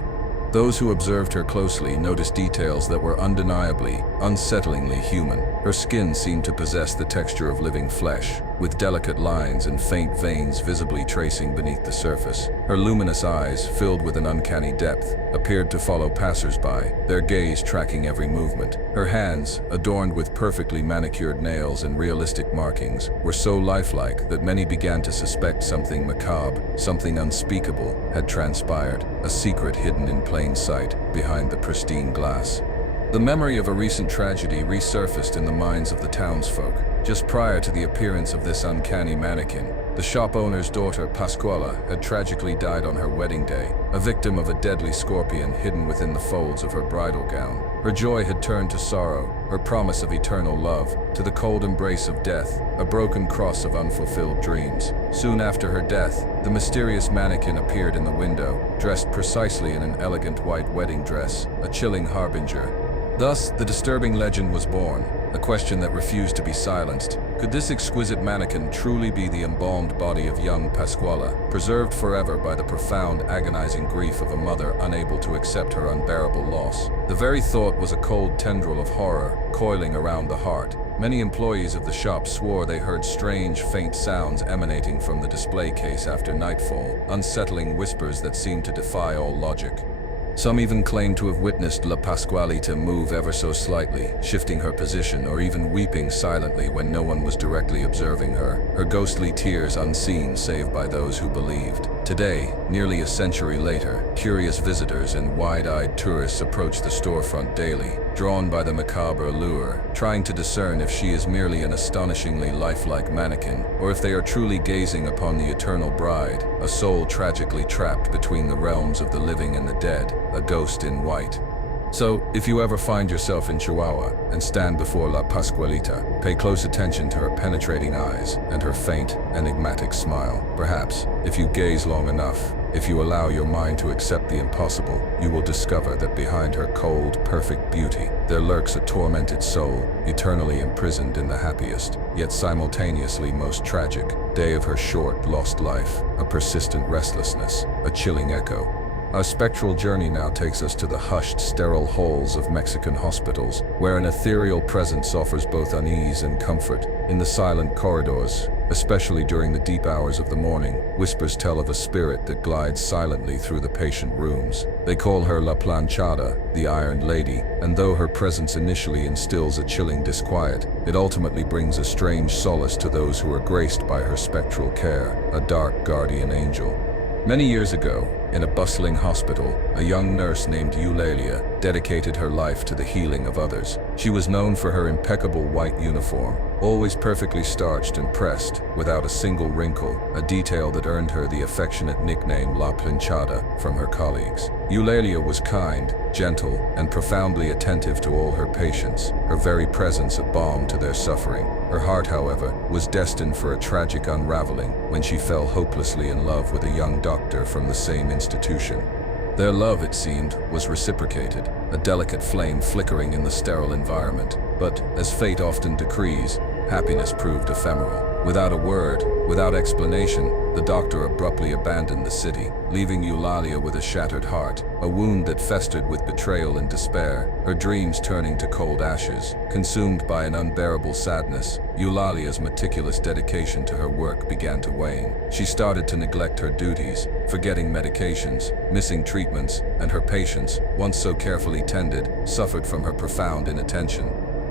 Those who observed her closely noticed details that were undeniably, unsettlingly human. Her skin seemed to possess the texture of living flesh, with delicate lines and faint veins visibly tracing beneath the surface. Her luminous eyes, filled with an uncanny depth, appeared to follow passers-by, their gaze tracking every movement. Her hands, adorned with perfectly manicured nails and realistic markings, were so lifelike that many began to suspect something macabre, something unspeakable, had transpired, a secret hidden in plain sight behind the pristine glass. The memory of a recent tragedy resurfaced in the minds of the townsfolk. Just prior to the appearance of this uncanny mannequin, the shop owner's daughter, Pascuala, had tragically died on her wedding day, a victim of a deadly scorpion hidden within the folds of her bridal gown. Her joy had turned to sorrow, her promise of eternal love, to the cold embrace of death, a broken cross of unfulfilled dreams. Soon after her death, the mysterious mannequin appeared in the window, dressed precisely in an elegant white wedding dress, a chilling harbinger. Thus, the disturbing legend was born, a question that refused to be silenced. Could this exquisite mannequin truly be the embalmed body of young Pascuala, preserved forever by the profound, agonizing grief of a mother unable to accept her unbearable loss? The very thought was a cold tendril of horror, coiling around the heart. Many employees of the shop swore they heard strange, faint sounds emanating from the display case after nightfall, unsettling whispers that seemed to defy all logic. Some even claimed to have witnessed La Pascualita move ever so slightly, shifting her position or even weeping silently when no one was directly observing her ghostly tears unseen save by those who believed. Today, nearly a century later, curious visitors and wide-eyed tourists approach the storefront daily, drawn by the macabre allure, trying to discern if she is merely an astonishingly lifelike mannequin, or if they are truly gazing upon the eternal bride, a soul tragically trapped between the realms of the living and the dead, a ghost in white. So, if you ever find yourself in Chihuahua and stand before La Pascualita, pay close attention to her penetrating eyes and her faint, enigmatic smile. Perhaps, if you gaze long enough, if you allow your mind to accept the impossible, you will discover that behind her cold, perfect beauty, there lurks a tormented soul, eternally imprisoned in the happiest, yet simultaneously most tragic, day of her short, lost life, a persistent restlessness, a chilling echo. Our spectral journey now takes us to the hushed, sterile halls of Mexican hospitals, where an ethereal presence offers both unease and comfort. In the silent corridors, especially during the deep hours of the morning, whispers tell of a spirit that glides silently through the patient rooms. They call her La Planchada, the Iron Lady, and though her presence initially instills a chilling disquiet, it ultimately brings a strange solace to those who are graced by her spectral care, a dark guardian angel. Many years ago, in a bustling hospital, a young nurse named Eulalia dedicated her life to the healing of others. She was known for her impeccable white uniform, always perfectly starched and pressed, without a single wrinkle, a detail that earned her the affectionate nickname La Planchada from her colleagues. Eulalia was kind, gentle, and profoundly attentive to all her patients, her very presence a balm to their suffering. Her heart, however, was destined for a tragic unraveling when she fell hopelessly in love with a young doctor from the same institution. Their love, it seemed, was reciprocated, a delicate flame flickering in the sterile environment. But, as fate often decrees, happiness proved ephemeral. Without a word, without explanation, the doctor abruptly abandoned the city, leaving Eulalia with a shattered heart, a wound that festered with betrayal and despair, her dreams turning to cold ashes. Consumed by an unbearable sadness, Eulalia's meticulous dedication to her work began to wane. She started to neglect her duties, forgetting medications, missing treatments, and her patients, once so carefully tended, suffered from her profound inattention.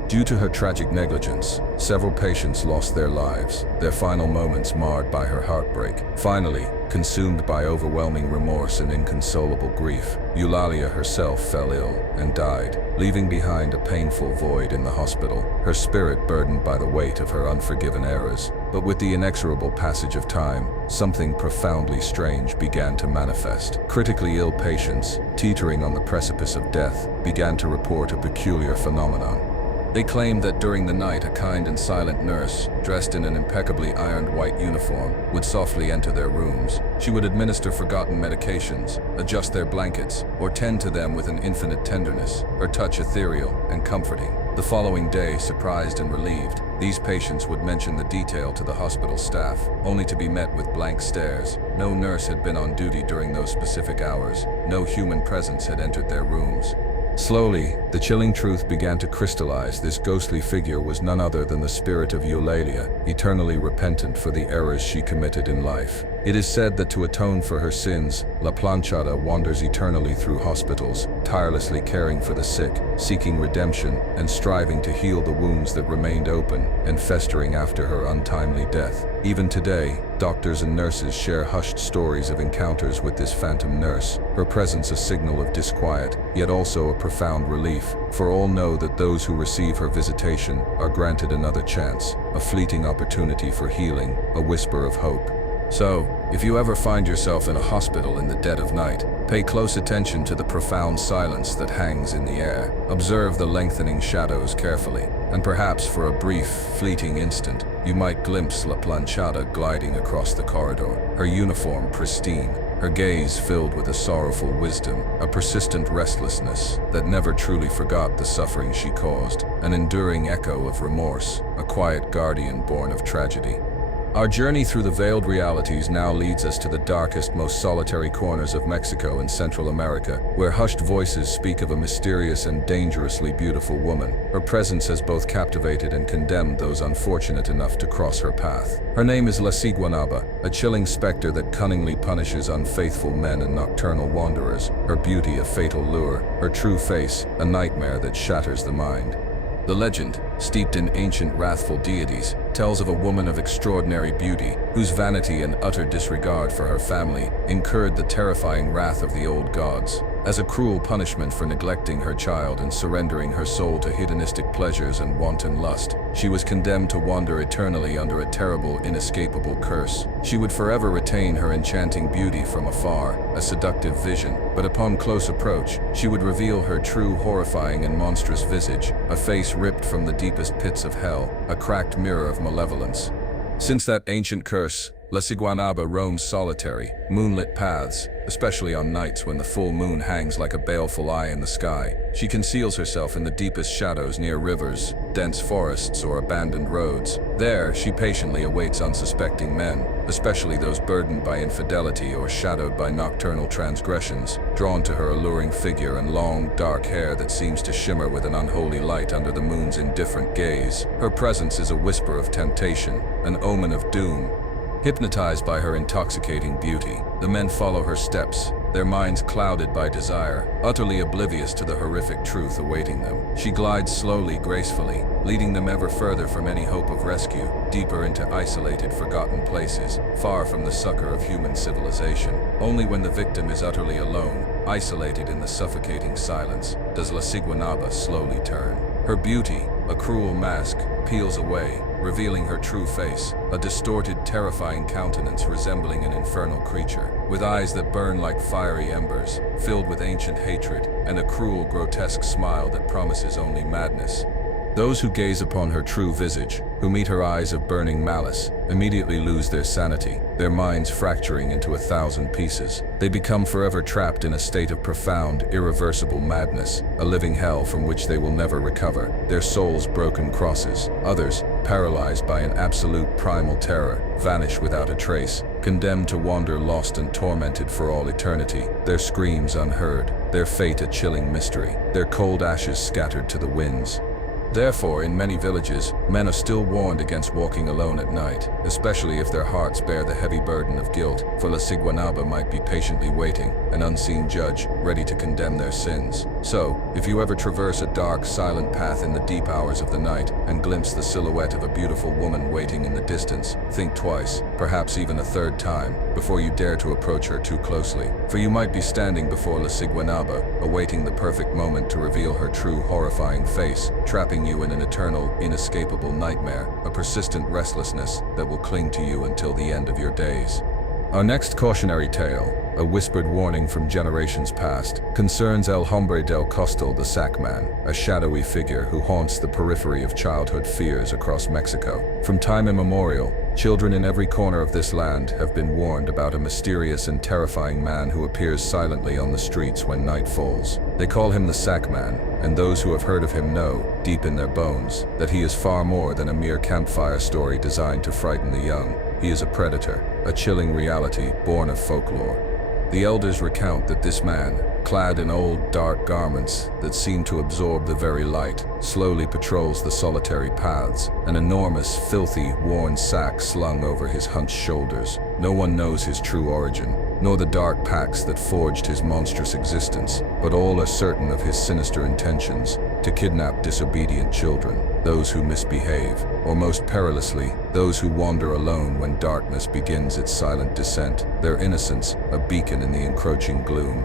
Due to her tragic negligence, several patients lost their lives, their final moments marred by her heartbreak. Finally, consumed by overwhelming remorse and inconsolable grief, Eulalia herself fell ill and died, leaving behind a painful void in the hospital, her spirit burdened by the weight of her unforgiven errors. But with the inexorable passage of time, something profoundly strange began to manifest. Critically ill patients, teetering on the precipice of death, began to report a peculiar phenomenon. They claimed that during the night a kind and silent nurse, dressed in an impeccably ironed white uniform, would softly enter their rooms. She would administer forgotten medications, adjust their blankets, or tend to them with an infinite tenderness, her touch ethereal and comforting. The following day, surprised and relieved, these patients would mention the detail to the hospital staff, only to be met with blank stares. No nurse had been on duty during those specific hours. No human presence had entered their rooms. Slowly, the chilling truth began to crystallize. This ghostly figure was none other than the spirit of Eulalia, eternally repentant for the errors she committed in life. It is said that to atone for her sins, La Planchada wanders eternally through hospitals, tirelessly caring for the sick, seeking redemption, and striving to heal the wounds that remained open and festering after her untimely death. Even today, doctors and nurses share hushed stories of encounters with this phantom nurse, her presence a signal of disquiet, yet also a profound relief, for all know that those who receive her visitation are granted another chance, a fleeting opportunity for healing, a whisper of hope. So, if you ever find yourself in a hospital in the dead of night, pay close attention to the profound silence that hangs in the air. Observe the lengthening shadows carefully, and perhaps for a brief, fleeting instant, you might glimpse La Planchada gliding across the corridor, her uniform pristine, her gaze filled with a sorrowful wisdom, a persistent restlessness that never truly forgot the suffering she caused, an enduring echo of remorse, a quiet guardian born of tragedy. Our journey through the veiled realities now leads us to the darkest, most solitary corners of Mexico and Central America, where hushed voices speak of a mysterious and dangerously beautiful woman. Her presence has both captivated and condemned those unfortunate enough to cross her path. Her name is La Ciguanaba, a chilling specter that cunningly punishes unfaithful men and nocturnal wanderers, her beauty a fatal lure, her true face a nightmare that shatters the mind. The legend, steeped in ancient wrathful deities, tells of a woman of extraordinary beauty, whose vanity and utter disregard for her family incurred the terrifying wrath of the old gods. As a cruel punishment for neglecting her child and surrendering her soul to hedonistic pleasures and wanton lust, she was condemned to wander eternally under a terrible, inescapable curse. She would forever retain her enchanting beauty from afar, a seductive vision, but upon close approach, she would reveal her true, horrifying and monstrous visage, a face ripped from the deepest pits of hell, a cracked mirror of malevolence. Since that ancient curse, La Ciguanaba roams solitary, moonlit paths, especially on nights when the full moon hangs like a baleful eye in the sky. She conceals herself in the deepest shadows near rivers, dense forests, or abandoned roads. There, she patiently awaits unsuspecting men, especially those burdened by infidelity or shadowed by nocturnal transgressions, drawn to her alluring figure and long, dark hair that seems to shimmer with an unholy light under the moon's indifferent gaze. Her presence is a whisper of temptation, an omen of doom. Hypnotized by her intoxicating beauty, the men follow her steps, their minds clouded by desire, utterly oblivious to the horrific truth awaiting them. She glides slowly, gracefully, leading them ever further from any hope of rescue, deeper into isolated, forgotten places, far from the succor of human civilization. Only when the victim is utterly alone, isolated in the suffocating silence, does La Ciguanaba slowly turn. Her beauty, a cruel mask, peels away, revealing her true face, a distorted, terrifying countenance resembling an infernal creature, with eyes that burn like fiery embers, filled with ancient hatred, and a cruel, grotesque smile that promises only madness. Those who gaze upon her true visage, who meet her eyes of burning malice, immediately lose their sanity, their minds fracturing into 1,000 pieces. They become forever trapped in a state of profound, irreversible madness, a living hell from which they will never recover, their souls broken crosses. Others, paralyzed by an absolute primal terror, vanish without a trace, condemned to wander lost and tormented for all eternity, their screams unheard, their fate a chilling mystery, their cold ashes scattered to the winds. Therefore, in many villages, men are still warned against walking alone at night, especially if their hearts bear the heavy burden of guilt, for La Ciguanaba might be patiently waiting, an unseen judge, ready to condemn their sins. So, if you ever traverse a dark, silent path in the deep hours of the night and glimpse the silhouette of a beautiful woman waiting in the distance, think twice, perhaps even a third time, before you dare to approach her too closely. For you might be standing before La Ciguanaba, awaiting the perfect moment to reveal her true, horrifying face, trapping you in an eternal, inescapable nightmare, a persistent restlessness that will cling to you until the end of your days. Our next cautionary tale, a whispered warning from generations past, concerns El Hombre del Costal, the Sackman, a shadowy figure who haunts the periphery of childhood fears across Mexico. From time immemorial, children in every corner of this land have been warned about a mysterious and terrifying man who appears silently on the streets when night falls. They call him the Sackman, and those who have heard of him know, deep in their bones, that he is far more than a mere campfire story designed to frighten the young. He is a predator, a chilling reality born of folklore. The elders recount that this man, clad in old, dark garments that seem to absorb the very light, slowly patrols the solitary paths, an enormous, filthy, worn sack slung over his hunched shoulders. No one knows his true origin, nor the dark pacts that forged his monstrous existence, but all are certain of his sinister intentions, to kidnap disobedient children, those who misbehave, or most perilously, those who wander alone when darkness begins its silent descent, their innocence a beacon in the encroaching gloom.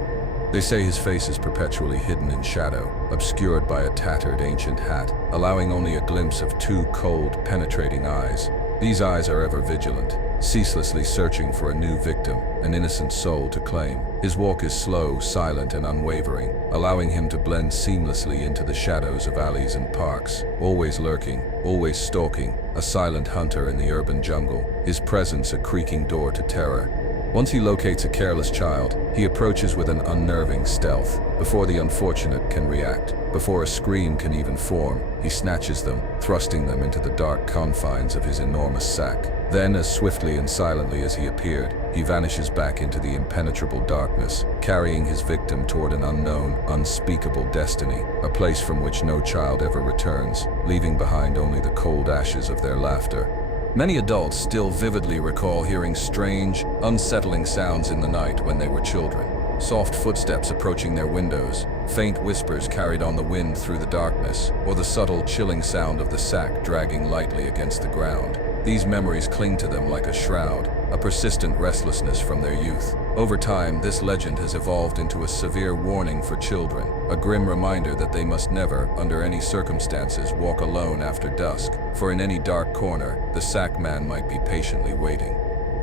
They say his face is perpetually hidden in shadow, obscured by a tattered ancient hat, allowing only a glimpse of two cold, penetrating eyes. These eyes are ever vigilant, ceaselessly searching for a new victim, an innocent soul to claim. His walk is slow, silent, and unwavering, allowing him to blend seamlessly into the shadows of alleys and parks, always lurking, always stalking, a silent hunter in the urban jungle, his presence a creaking door to terror. Once he locates a careless child, he approaches with an unnerving stealth. Before the unfortunate can react, before a scream can even form, he snatches them, thrusting them into the dark confines of his enormous sack. Then, as swiftly and silently as he appeared, he vanishes back into the impenetrable darkness, carrying his victim toward an unknown, unspeakable destiny, a place from which no child ever returns, leaving behind only the cold ashes of their laughter. Many adults still vividly recall hearing strange, unsettling sounds in the night when they were children. Soft footsteps approaching their windows, faint whispers carried on the wind through the darkness, or the subtle, chilling sound of the sack dragging lightly against the ground. These memories cling to them like a shroud, a persistent restlessness from their youth. Over time, this legend has evolved into a severe warning for children, a grim reminder that they must never, under any circumstances, walk alone after dusk, for in any dark corner, the sack man might be patiently waiting.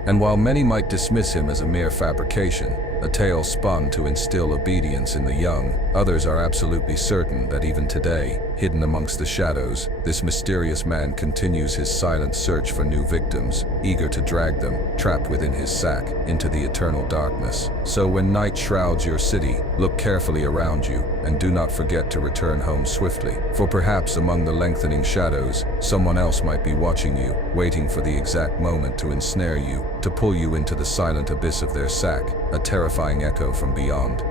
And while many might dismiss him as a mere fabrication, a tale spun to instill obedience in the young, others are absolutely certain that even today, hidden amongst the shadows, this mysterious man continues his silent search for new victims, eager to drag them, trapped within his sack, into the eternal darkness. So when night shrouds your city, look carefully around you, and do not forget to return home swiftly, for perhaps among the lengthening shadows, someone else might be watching you, waiting for the exact moment to ensnare you, to pull you into the silent abyss of their sack, a terrifying echo from beyond.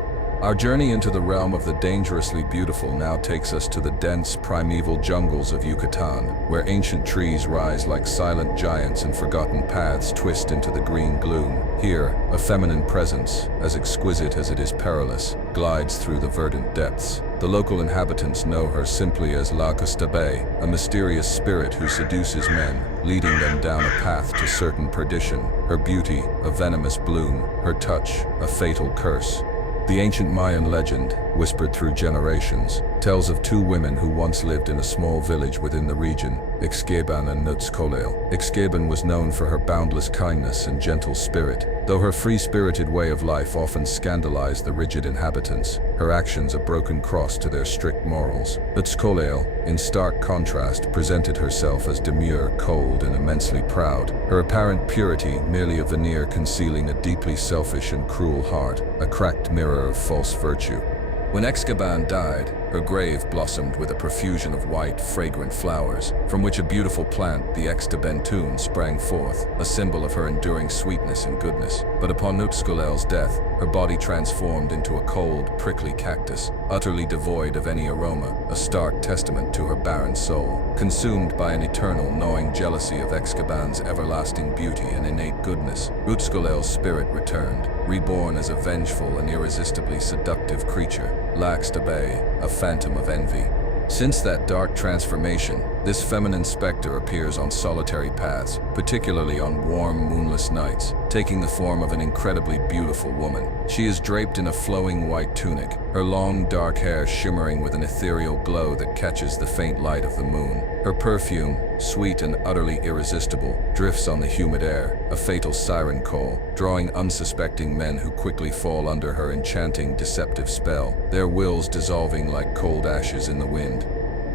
Our journey into the realm of the dangerously beautiful now takes us to the dense, primeval jungles of Yucatan, where ancient trees rise like silent giants and forgotten paths twist into the green gloom. Here, a feminine presence, as exquisite as it is perilous, glides through the verdant depths. The local inhabitants know her simply as La Costabe, a mysterious spirit who seduces men, leading them down a path to certain perdition. Her beauty, a venomous bloom, her touch, a fatal curse. The ancient Mayan legend, whispered through generations, tells of two women who once lived in a small village within the region, Ixqueban and Nutzcolel. Ixqueban was known for her boundless kindness and gentle spirit, though her free-spirited way of life often scandalized the rigid inhabitants, her actions a broken cross to their strict morals. Nutzcolel, in stark contrast, presented herself as demure, cold, and immensely proud, her apparent purity merely a veneer concealing a deeply selfish and cruel heart, a cracked mirror of false virtue. When Ixqueban died, Her grave blossomed with a profusion of white, fragrant flowers, from which a beautiful plant, the Extabentune, sprang forth, a symbol of her enduring sweetness and goodness. But upon Nutskulel's death, her body transformed into a cold, prickly cactus, utterly devoid of any aroma, a stark testament to her barren soul. Consumed by an eternal, gnawing jealousy of Excaban's everlasting beauty and innate goodness, Utskulel's spirit returned, reborn as a vengeful and irresistibly seductive creature, Laxtabe, a phantom of envy. Since that dark transformation, this feminine specter appears on solitary paths, particularly on warm, moonless nights, taking the form of an incredibly beautiful woman. She is draped in a flowing white tunic, her long, dark hair shimmering with an ethereal glow that catches the faint light of the moon. Her perfume, sweet and utterly irresistible, drifts on the humid air, a fatal siren call, drawing unsuspecting men who quickly fall under her enchanting, deceptive spell, their wills dissolving like cold ashes in the wind.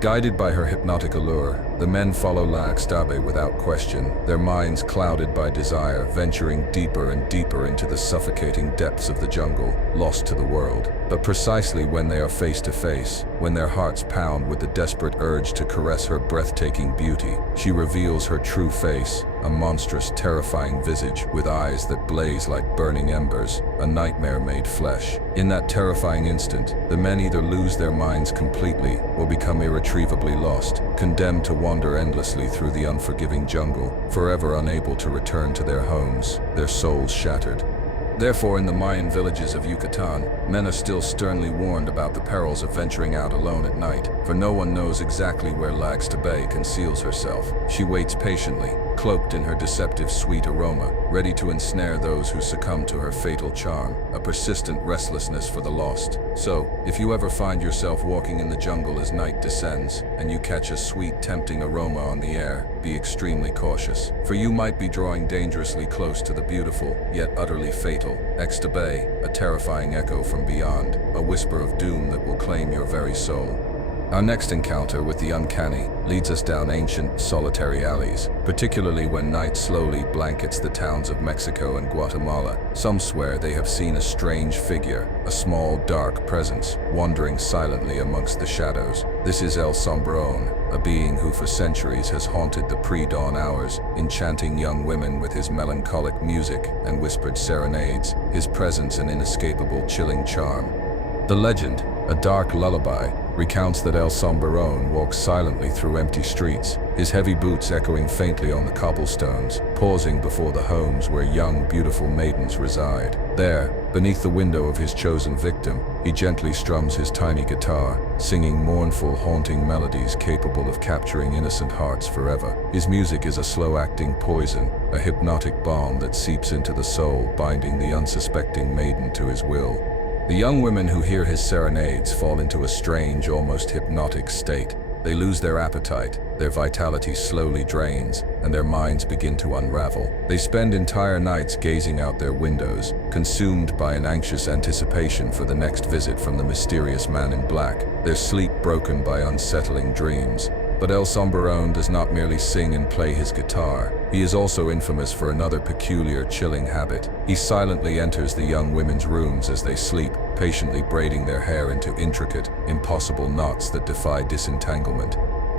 Guided by her hypnotic allure, the men follow Laxtabe without question, their minds clouded by desire, venturing deeper and deeper into the suffocating depths of the jungle, lost to the world. But precisely when they are face to face, when their hearts pound with the desperate urge to caress her breathtaking beauty, she reveals her true face, a monstrous, terrifying visage with eyes that blaze like burning embers, a nightmare made flesh. In that terrifying instant, the men either lose their minds completely or become irretrievably lost, condemned to wander endlessly through the unforgiving jungle, forever unable to return to their homes, their souls shattered. Therefore, in the Mayan villages of Yucatan, men are still sternly warned about the perils of venturing out alone at night, for no one knows exactly where Laxtabe conceals herself. She waits patiently, cloaked in her deceptive sweet aroma, ready to ensnare those who succumb to her fatal charm, a persistent restlessness for the lost. So, if you ever find yourself walking in the jungle as night descends, and you catch a sweet, tempting aroma on the air, be extremely cautious, for you might be drawing dangerously close to the beautiful, yet utterly fatal Extabe, a terrifying echo from beyond, a whisper of doom that will claim your very soul. Our next encounter with the uncanny leads us down ancient, solitary alleys, particularly when night slowly blankets the towns of Mexico and Guatemala. Some swear they have seen a strange figure, a small, dark presence, wandering silently amongst the shadows. This is El Sombreron, a being who for centuries has haunted the pre-dawn hours, enchanting young women with his melancholic music and whispered serenades, his presence an inescapable, chilling charm. The legend, a dark lullaby, recounts that El Sombreron walks silently through empty streets, his heavy boots echoing faintly on the cobblestones, pausing before the homes where young, beautiful maidens reside. There, beneath the window of his chosen victim, he gently strums his tiny guitar, singing mournful, haunting melodies capable of capturing innocent hearts forever. His music is a slow-acting poison, a hypnotic balm that seeps into the soul, binding the unsuspecting maiden to his will. The young women who hear his serenades fall into a strange, almost hypnotic state. They lose their appetite, their vitality slowly drains, and their minds begin to unravel. They spend entire nights gazing out their windows, consumed by an anxious anticipation for the next visit from the mysterious man in black, their sleep broken by unsettling dreams. But El Sombreron does not merely sing and play his guitar. He is also infamous for another peculiar, chilling habit. He silently enters the young women's rooms as they sleep, patiently braiding their hair into intricate, impossible knots that defy disentanglement.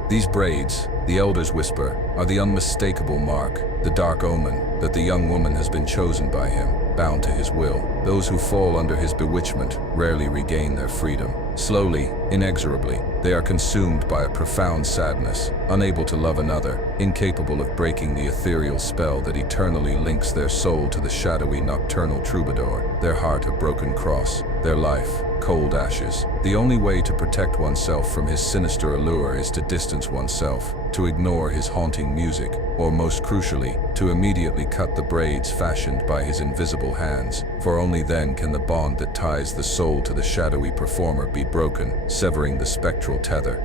These braids, the elders whisper, are the unmistakable mark, the dark omen, that the young woman has been chosen by him, bound to his will. Those who fall under his bewitchment rarely regain their freedom. Slowly, inexorably, they are consumed by a profound sadness, unable to love another, incapable of breaking the ethereal spell that eternally links their soul to the shadowy nocturnal troubadour, their heart a broken cross, their life cold ashes. The only way to protect oneself from his sinister allure is to distance oneself, to ignore his haunting music, or most crucially, to immediately cut the braids fashioned by his invisible hands, for only then can the bond that ties the soul to the shadowy performer be broken, severing the spectral tether.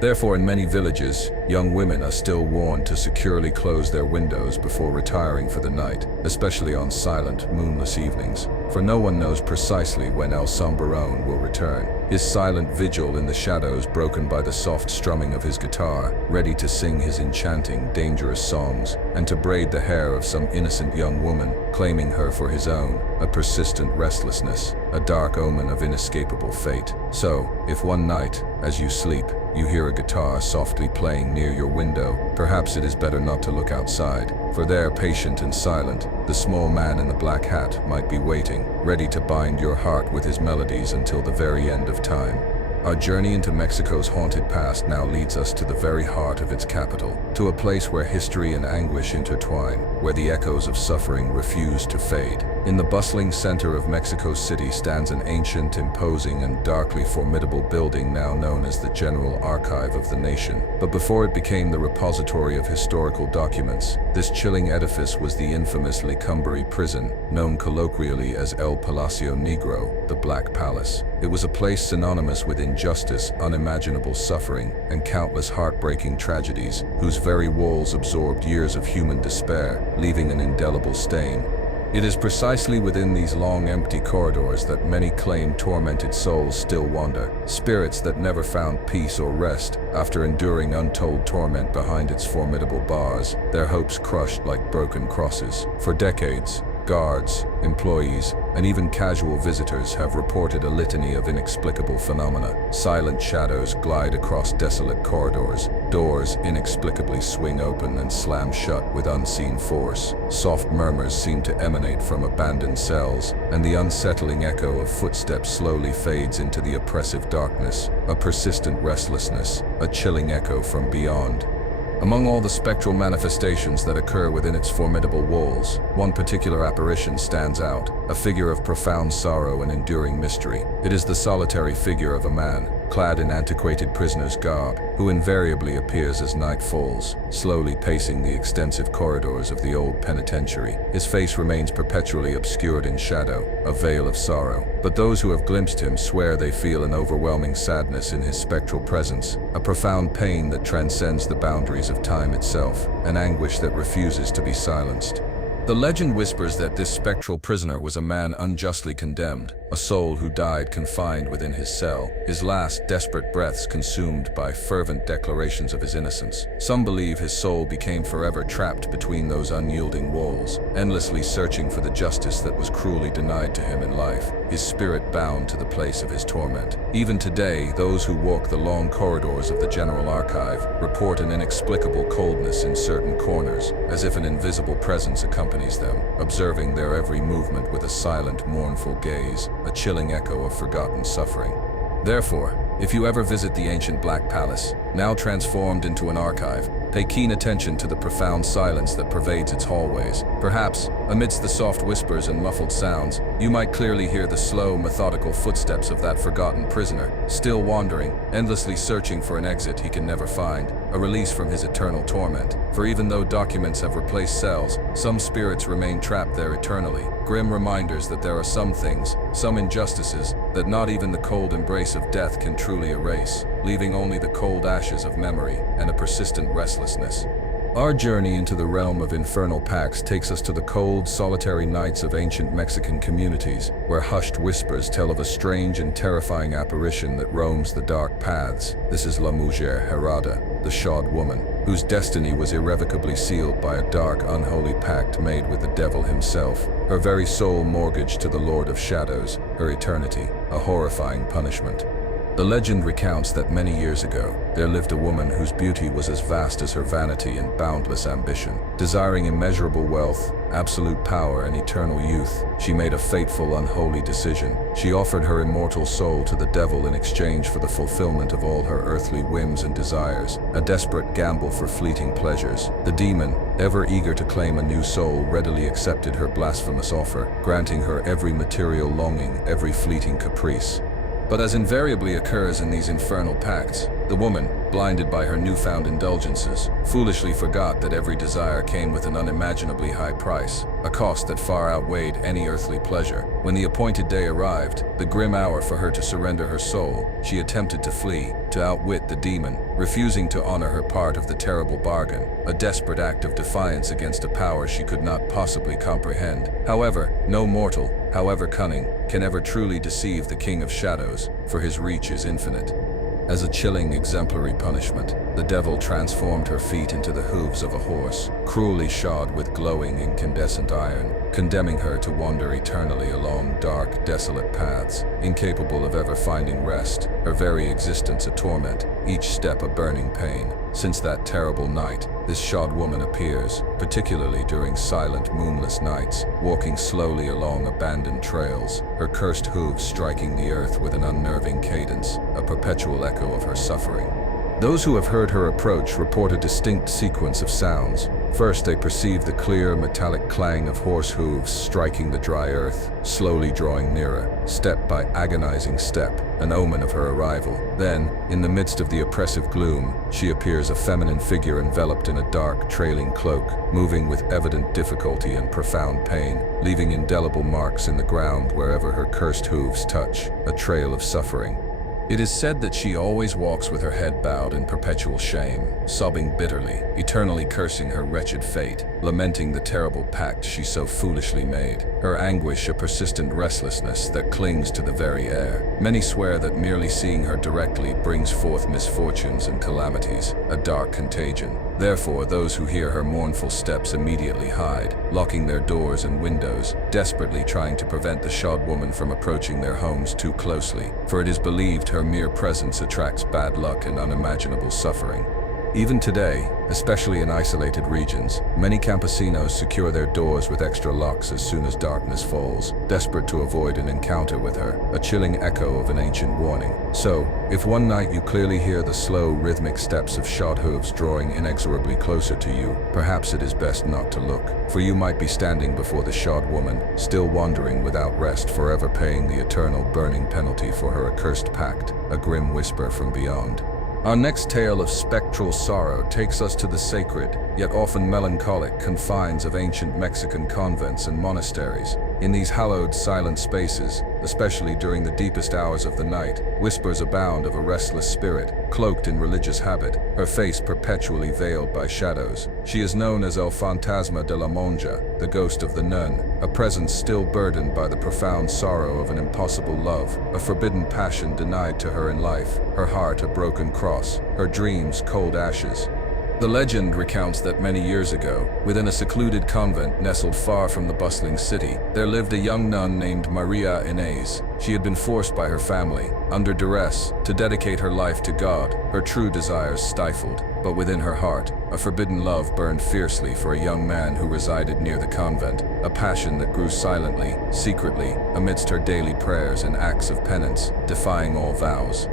Therefore, in many villages, young women are still warned to securely close their windows before retiring for the night, especially on silent, moonless evenings, for no one knows precisely when El Sombrerón will return, his silent vigil in the shadows broken by the soft strumming of his guitar, ready to sing his enchanting, dangerous songs, and to braid the hair of some innocent young woman, claiming her for his own, a persistent restlessness, a dark omen of inescapable fate. So, if one night, as you sleep, you hear a guitar softly playing near your window, perhaps it is better not to look outside, for there, patient and silent, the small man in the black hat might be waiting, ready to bind your heart with his melodies until the very end of time. Our journey into Mexico's haunted past now leads us to the very heart of its capital, to a place where history and anguish intertwine, where the echoes of suffering refuse to fade. In the bustling center of Mexico City stands an ancient, imposing, and darkly formidable building now known as the General Archive of the Nation. But before it became the repository of historical documents, this chilling edifice was the infamous Lecumberri prison, known colloquially as El Palacio Negro, the Black Palace. It was a place synonymous with injustice, unimaginable suffering, and countless heartbreaking tragedies, whose very walls absorbed years of human despair, leaving an indelible stain. It is precisely within these long, empty corridors that many claim tormented souls still wander, spirits that never found peace or rest after enduring untold torment behind its formidable bars, their hopes crushed like broken crosses. For decades, guards, employees, and even casual visitors have reported a litany of inexplicable phenomena. Silent shadows glide across desolate corridors, doors inexplicably swing open and slam shut with unseen force. Soft murmurs seem to emanate from abandoned cells, and the unsettling echo of footsteps slowly fades into the oppressive darkness, a persistent restlessness, a chilling echo from beyond. Among all the spectral manifestations that occur within its formidable walls, one particular apparition stands out, a figure of profound sorrow and enduring mystery. It is the solitary figure of a man, clad in antiquated prisoner's garb, who invariably appears as night falls, slowly pacing the extensive corridors of the old penitentiary. His face remains perpetually obscured in shadow, a veil of sorrow, but those who have glimpsed him swear they feel an overwhelming sadness in his spectral presence, a profound pain that transcends the boundaries of time itself, an anguish that refuses to be silenced. The legend whispers that this spectral prisoner was a man unjustly condemned, a soul who died confined within his cell, his last desperate breaths consumed by fervent declarations of his innocence. Some believe his soul became forever trapped between those unyielding walls, endlessly searching for the justice that was cruelly denied to him in life, his spirit bound to the place of his torment. Even today, those who walk the long corridors of the General Archive report an inexplicable coldness in certain corners, as if an invisible presence accompanies them, observing their every movement with a silent, mournful gaze, a chilling echo of forgotten suffering. Therefore, if you ever visit the ancient Black Palace, now transformed into an archive, pay keen attention to the profound silence that pervades its hallways. Perhaps, amidst the soft whispers and muffled sounds, you might clearly hear the slow, methodical footsteps of that forgotten prisoner, still wandering, endlessly searching for an exit he can never find, a release from his eternal torment. For even though documents have replaced cells, some spirits remain trapped there eternally, grim reminders that there are some things, some injustices, that not even the cold embrace of death can truly erase, leaving only the cold ashes of memory and a persistent restlessness. Our journey into the realm of infernal pacts takes us to the cold, solitary nights of ancient Mexican communities, where hushed whispers tell of a strange and terrifying apparition that roams the dark paths. This is La Mujer Herada, the shod woman, whose destiny was irrevocably sealed by a dark, unholy pact made with the devil himself, her very soul mortgaged to the Lord of Shadows, her eternity, a horrifying punishment. The legend recounts that many years ago, there lived a woman whose beauty was as vast as her vanity and boundless ambition. Desiring immeasurable wealth, absolute power, and eternal youth, she made a fateful, unholy decision. She offered her immortal soul to the devil in exchange for the fulfillment of all her earthly whims and desires, a desperate gamble for fleeting pleasures. The demon, ever eager to claim a new soul, readily accepted her blasphemous offer, granting her every material longing, every fleeting caprice. But as invariably occurs in these infernal pacts, The woman, blinded by her newfound indulgences, foolishly forgot that every desire came with an unimaginably high price, a cost that far outweighed any earthly pleasure. When the appointed day arrived, the grim hour for her to surrender her soul, she attempted to flee, to outwit the demon, refusing to honor her part of the terrible bargain, a desperate act of defiance against a power she could not possibly comprehend. However, no mortal, however cunning, can ever truly deceive the King of Shadows, for his reach is infinite. As a chilling, exemplary punishment, the devil transformed her feet into the hooves of a horse, cruelly shod with glowing, incandescent iron, condemning her to wander eternally along dark, desolate paths, incapable of ever finding rest, her very existence a torment, each step a burning pain. Since that terrible night, this shod woman appears, particularly during silent, moonless nights, walking slowly along abandoned trails, her cursed hooves striking the earth with an unnerving cadence, a perpetual echo of her suffering. Those who have heard her approach report a distinct sequence of sounds. First, they perceive the clear, metallic clang of horse hooves striking the dry earth, slowly drawing nearer, step by agonizing step, an omen of her arrival. Then, in the midst of the oppressive gloom, she appears a feminine figure enveloped in a dark, trailing cloak, moving with evident difficulty and profound pain, leaving indelible marks in the ground wherever her cursed hooves touch, a trail of suffering. It is said that she always walks with her head bowed in perpetual shame, sobbing bitterly, eternally cursing her wretched fate, lamenting the terrible pact she so foolishly made, her anguish a persistent restlessness that clings to the very air. Many swear that merely seeing her directly brings forth misfortunes and calamities, a dark contagion. Therefore, those who hear her mournful steps immediately hide, locking their doors and windows, desperately trying to prevent the shod woman from approaching their homes too closely, for it is believed her mere presence attracts bad luck and unimaginable suffering. Even today, especially in isolated regions, many campesinos secure their doors with extra locks as soon as darkness falls, desperate to avoid an encounter with her, a chilling echo of an ancient warning. So, if one night you clearly hear the slow, rhythmic steps of shod hooves drawing inexorably closer to you, perhaps it is best not to look, for you might be standing before the shod woman, still wandering without rest, forever paying the eternal burning penalty for her accursed pact, a grim whisper from beyond. Our next tale of spectral sorrow takes us to the sacred, yet often melancholic confines of ancient Mexican convents and monasteries. In these hallowed, silent spaces, especially during the deepest hours of the night, whispers abound of a restless spirit, cloaked in religious habit, her face perpetually veiled by shadows. She is known as El Fantasma de la Monja, the ghost of the nun, a presence still burdened by the profound sorrow of an impossible love, a forbidden passion denied to her in life, her heart a broken cross, her dreams cold ashes. The legend recounts that many years ago, within a secluded convent nestled far from the bustling city, there lived a young nun named Maria Inés. She had been forced by her family, under duress, to dedicate her life to God, her true desires stifled. But within her heart, a forbidden love burned fiercely for a young man who resided near the convent, a passion that grew silently, secretly, amidst her daily prayers and acts of penance, defying all vows.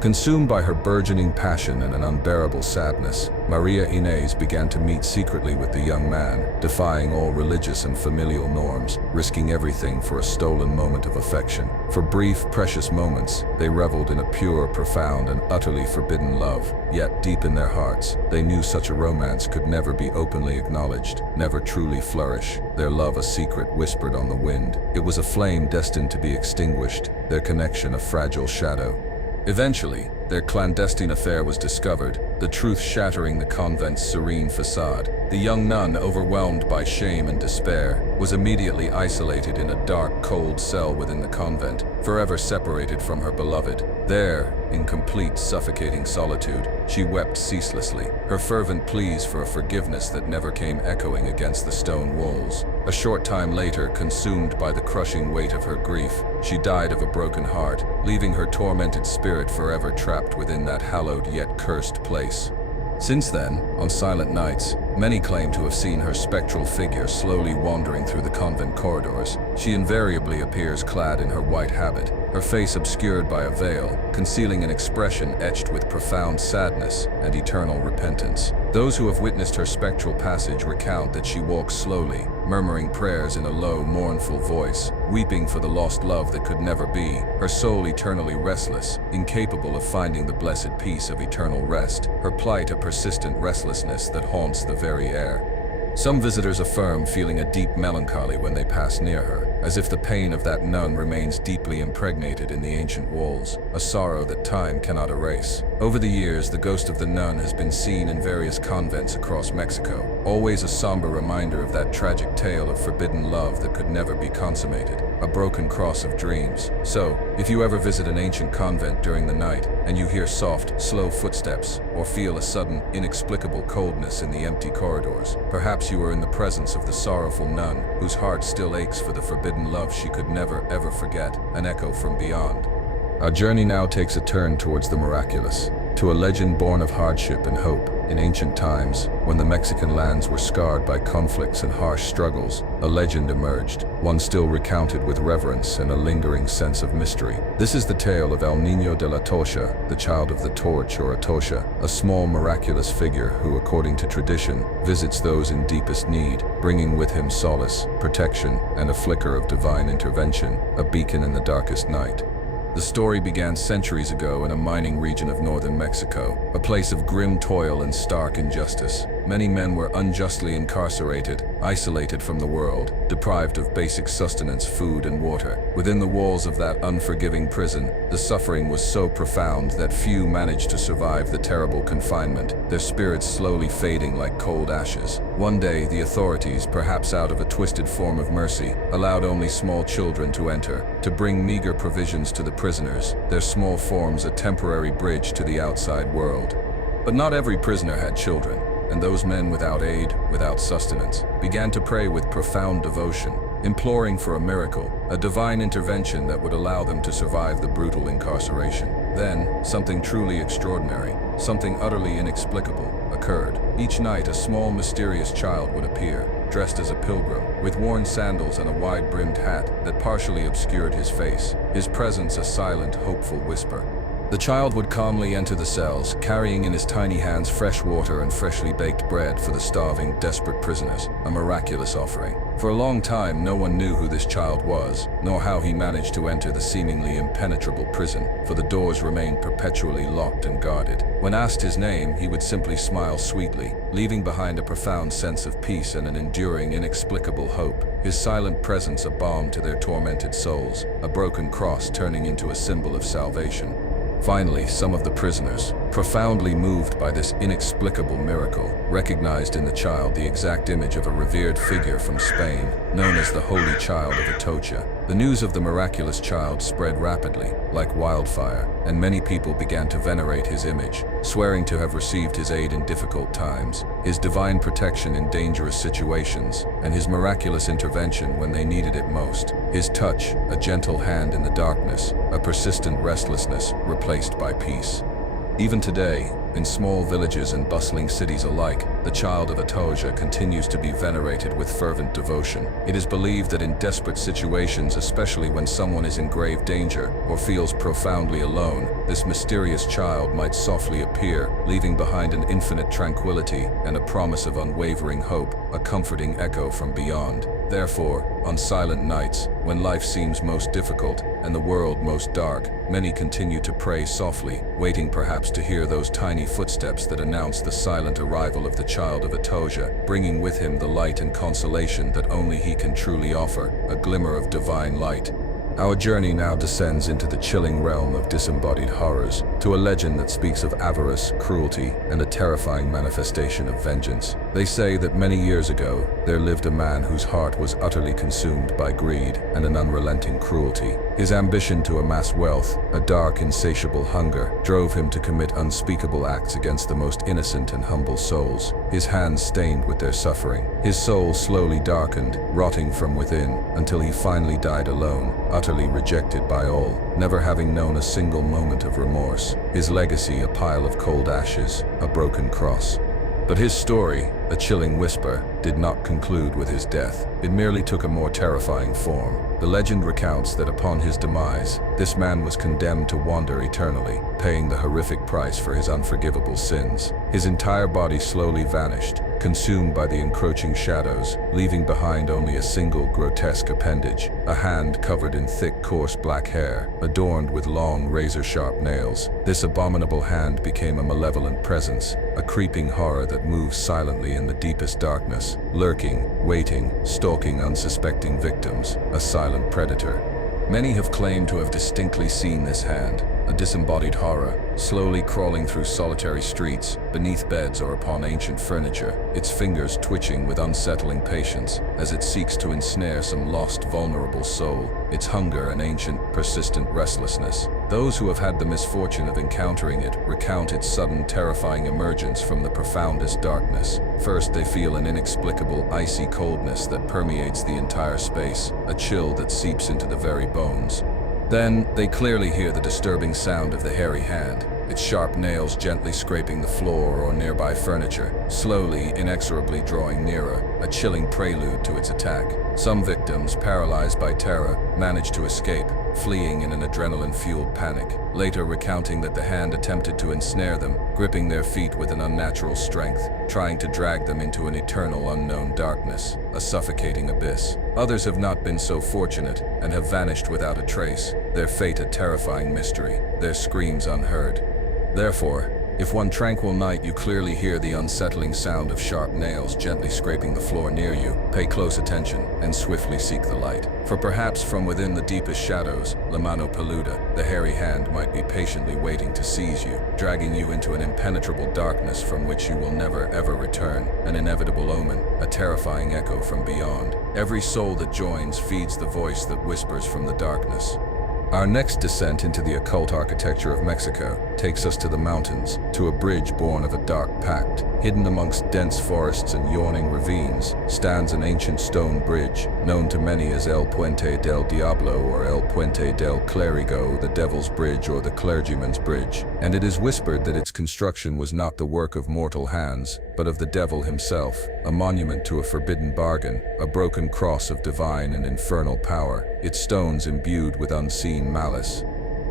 Consumed by her burgeoning passion and an unbearable sadness, Maria Inés began to meet secretly with the young man, defying all religious and familial norms, risking everything for a stolen moment of affection. For brief, precious moments, they reveled in a pure, profound, and utterly forbidden love. Yet, deep in their hearts, they knew such a romance could never be openly acknowledged, never truly flourish. Their love a secret whispered on the wind. It was a flame destined to be extinguished, their connection a fragile shadow. Eventually, their clandestine affair was discovered, the truth shattering the convent's serene facade. The young nun, overwhelmed by shame and despair, was immediately isolated in a dark, cold cell within the convent, forever separated from her beloved. There, in complete, suffocating solitude, she wept ceaselessly, her fervent pleas for a forgiveness that never came echoing against the stone walls. A short time later, consumed by the crushing weight of her grief, she died of a broken heart, leaving her tormented spirit forever trapped within that hallowed yet cursed place. Since then, on silent nights, many claim to have seen her spectral figure slowly wandering through the convent corridors. She invariably appears clad in her white habit, her face obscured by a veil, concealing an expression etched with profound sadness and eternal repentance. Those who have witnessed her spectral passage recount that she walks slowly, murmuring prayers in a low, mournful voice, weeping for the lost love that could never be, her soul eternally restless, incapable of finding the blessed peace of eternal rest, her plight a persistent restlessness that haunts the very air. Some visitors affirm feeling a deep melancholy when they pass near her, as if the pain of that nun remains deeply impregnated in the ancient walls, a sorrow that time cannot erase. Over the years, the ghost of the nun has been seen in various convents across Mexico, always a somber reminder of that tragic tale of forbidden love that could never be consummated, a broken cross of dreams. So, if you ever visit an ancient convent during the night, and you hear soft, slow footsteps, or feel a sudden, inexplicable coldness in the empty corridors, perhaps you are in the presence of the sorrowful nun, whose heart still aches for the forbidden love she could never ever forget, an echo from beyond. Our journey now takes a turn towards the miraculous, to a legend born of hardship and hope. In ancient times, when the Mexican lands were scarred by conflicts and harsh struggles, a legend emerged, one still recounted with reverence and a lingering sense of mystery. This is the tale of El Niño de la Tosha, the child of the torch or Atosha, a small miraculous figure who, according to tradition, visits those in deepest need, bringing with him solace, protection, and a flicker of divine intervention, a beacon in the darkest night. The story began centuries ago in a mining region of northern Mexico, a place of grim toil and stark injustice. Many men were unjustly incarcerated, isolated from the world, deprived of basic sustenance, food, and water. Within the walls of that unforgiving prison, the suffering was so profound that few managed to survive the terrible confinement, their spirits slowly fading like cold ashes. One day, the authorities, perhaps out of a twisted form of mercy, allowed only small children to enter, to bring meager provisions to the prisoners, their small forms a temporary bridge to the outside world. But not every prisoner had children, and those men without aid, without sustenance, began to pray with profound devotion, imploring for a miracle, a divine intervention that would allow them to survive the brutal incarceration. Then, something truly extraordinary, something utterly inexplicable, occurred. Each night, a small, mysterious child would appear, dressed as a pilgrim, with worn sandals and a wide-brimmed hat that partially obscured his face, his presence a silent, hopeful whisper. The child would calmly enter the cells, carrying in his tiny hands fresh water and freshly baked bread for the starving, desperate prisoners, a miraculous offering. For a long time, no one knew who this child was, nor how he managed to enter the seemingly impenetrable prison, for the doors remained perpetually locked and guarded. When asked his name, he would simply smile sweetly, leaving behind a profound sense of peace and an enduring, inexplicable hope, his silent presence a balm to their tormented souls, a broken cross turning into a symbol of salvation. Finally, some of the prisoners, profoundly moved by this inexplicable miracle, recognized in the child the exact image of a revered figure from Spain, known as the Holy Child of Atocha. The news of the miraculous child spread rapidly, like wildfire, and many people began to venerate his image, swearing to have received his aid in difficult times, his divine protection in dangerous situations, and his miraculous intervention when they needed it most. His touch, a gentle hand in the darkness, a persistent restlessness replaced by peace. Even today, in small villages and bustling cities alike, the child of Atocha continues to be venerated with fervent devotion. It is believed that in desperate situations, especially when someone is in grave danger or feels profoundly alone, this mysterious child might softly appear, leaving behind an infinite tranquility and a promise of unwavering hope, a comforting echo from beyond. Therefore, on silent nights, when life seems most difficult and the world most dark, many continue to pray softly, waiting perhaps to hear those tiny footsteps that announce the silent arrival of the child of Atocha, bringing with him the light and consolation that only he can truly offer, a glimmer of divine light. Our journey now descends into the chilling realm of disembodied horrors, to a legend that speaks of avarice, cruelty, and a terrifying manifestation of vengeance. They say that many years ago, there lived a man whose heart was utterly consumed by greed and an unrelenting cruelty. His ambition to amass wealth, a dark, insatiable hunger, drove him to commit unspeakable acts against the most innocent and humble souls, his hands stained with their suffering. His soul slowly darkened, rotting from within, until he finally died alone, utterly rejected by all, never having known a single moment of remorse. His legacy, a pile of cold ashes, a broken cross. But his story, a chilling whisper, did not conclude with his death. It merely took a more terrifying form. The legend recounts that upon his demise, this man was condemned to wander eternally, paying the horrific price for his unforgivable sins. His entire body slowly vanished, consumed by the encroaching shadows, leaving behind only a single grotesque appendage, a hand covered in thick, coarse black hair, adorned with long, razor-sharp nails. This abominable hand became a malevolent presence, a creeping horror that moves silently in the deepest darkness, lurking, waiting, stalking unsuspecting victims, a silent predator. Many have claimed to have distinctly seen this hand, a disembodied horror, slowly crawling through solitary streets, beneath beds or upon ancient furniture, its fingers twitching with unsettling patience as it seeks to ensnare some lost, vulnerable soul, its hunger an ancient, persistent restlessness. Those who have had the misfortune of encountering it recount its sudden, terrifying emergence from the profoundest darkness. First, they feel an inexplicable, icy coldness that permeates the entire space, a chill that seeps into the very bones. Then, they clearly hear the disturbing sound of the hairy hand, its sharp nails gently scraping the floor or nearby furniture, slowly, inexorably drawing nearer, a chilling prelude to its attack. Some victims, paralyzed by terror, manage to escape, fleeing in an adrenaline-fueled panic, later recounting that the hand attempted to ensnare them, gripping their feet with an unnatural strength, trying to drag them into an eternal unknown darkness, a suffocating abyss. Others have not been so fortunate and have vanished without a trace, their fate a terrifying mystery, their screams unheard. Therefore, if one tranquil night you clearly hear the unsettling sound of sharp nails gently scraping the floor near you, pay close attention and swiftly seek the light. For perhaps from within the deepest shadows, la mano peluda, the hairy hand might be patiently waiting to seize you, dragging you into an impenetrable darkness from which you will never ever return, an inevitable omen, a terrifying echo from beyond. Every soul that joins feeds the voice that whispers from the darkness. Our next descent into the occult architecture of Mexico takes us to the mountains, to a bridge born of a dark pact. Hidden amongst dense forests and yawning ravines stands an ancient stone bridge, known to many as El Puente del Diablo or El Puente del Clérigo, the Devil's Bridge or the Clergyman's Bridge. And it is whispered that its construction was not the work of mortal hands, but of the devil himself, a monument to a forbidden bargain, a broken cross of divine and infernal power, its stones imbued with unseen malice.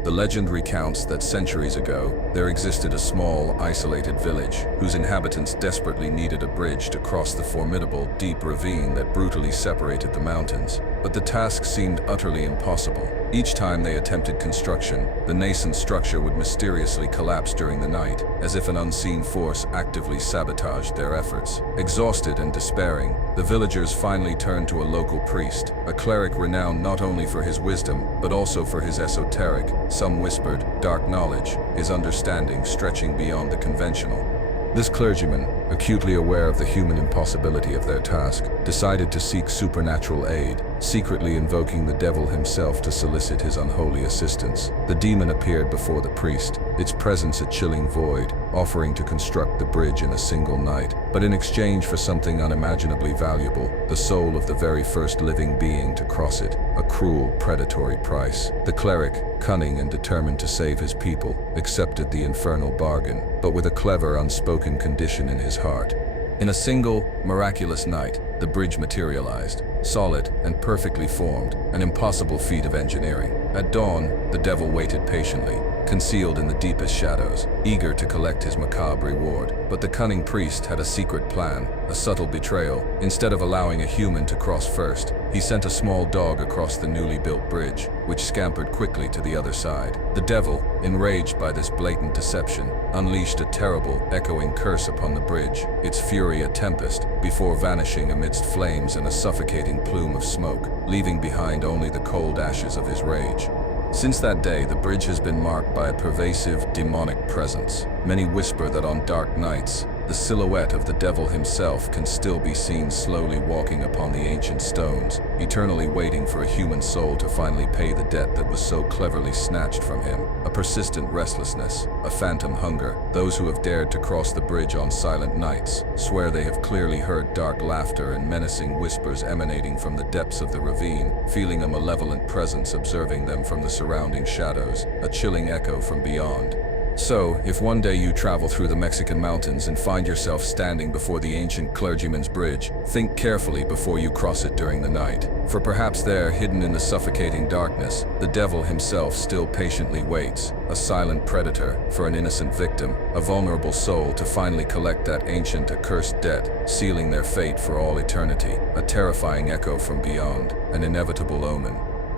The legend recounts that centuries ago, there existed a small, isolated village, whose inhabitants desperately needed a bridge to cross the formidable, deep ravine that brutally separated the mountains. But the task seemed utterly impossible. Each time they attempted construction, the nascent structure would mysteriously collapse during the night, as if an unseen force actively sabotaged their efforts. Exhausted and despairing, the villagers finally turned to a local priest, a cleric renowned not only for his wisdom, but also for his esoteric, some whispered, dark knowledge, his understanding stretching beyond the conventional. This clergyman, acutely aware of the human impossibility of their task, decided to seek supernatural aid, secretly invoking the devil himself to solicit his unholy assistance. The demon appeared before the priest, its presence a chilling void, offering to construct the bridge in a single night, but in exchange for something unimaginably valuable, the soul of the very first living being to cross it, a cruel, predatory price. The cleric, cunning and determined to save his people, accepted the infernal bargain, but with a clever, unspoken condition in his heart. In a single, miraculous night, the bridge materialized, solid and perfectly formed, an impossible feat of engineering. At dawn, the devil waited patiently, concealed in the deepest shadows, eager to collect his macabre reward. But the cunning priest had a secret plan, a subtle betrayal. Instead of allowing a human to cross first, he sent a small dog across the newly built bridge, which scampered quickly to the other side. The devil, enraged by this blatant deception, unleashed a terrible, echoing curse upon the bridge, its fury a tempest, before vanishing amidst flames and a suffocating plume of smoke, leaving behind only the cold ashes of his rage. Since that day, the bridge has been marked by a pervasive, demonic presence. Many whisper that on dark nights, the silhouette of the devil himself can still be seen slowly walking upon the ancient stones, eternally waiting for a human soul to finally pay the debt that was so cleverly snatched from him. A persistent restlessness, a phantom hunger. Those who have dared to cross the bridge on silent nights swear they have clearly heard dark laughter and menacing whispers emanating from the depths of the ravine, feeling a malevolent presence observing them from the surrounding shadows, a chilling echo from beyond. So, if one day you travel through the Mexican mountains and find yourself standing before the ancient clergyman's bridge, think carefully before you cross it during the night. For perhaps there, hidden in the suffocating darkness, the devil himself still patiently waits, a silent predator for an innocent victim, a vulnerable soul to finally collect that ancient accursed debt, sealing their fate for all eternity, a terrifying echo from beyond, an inevitable omen.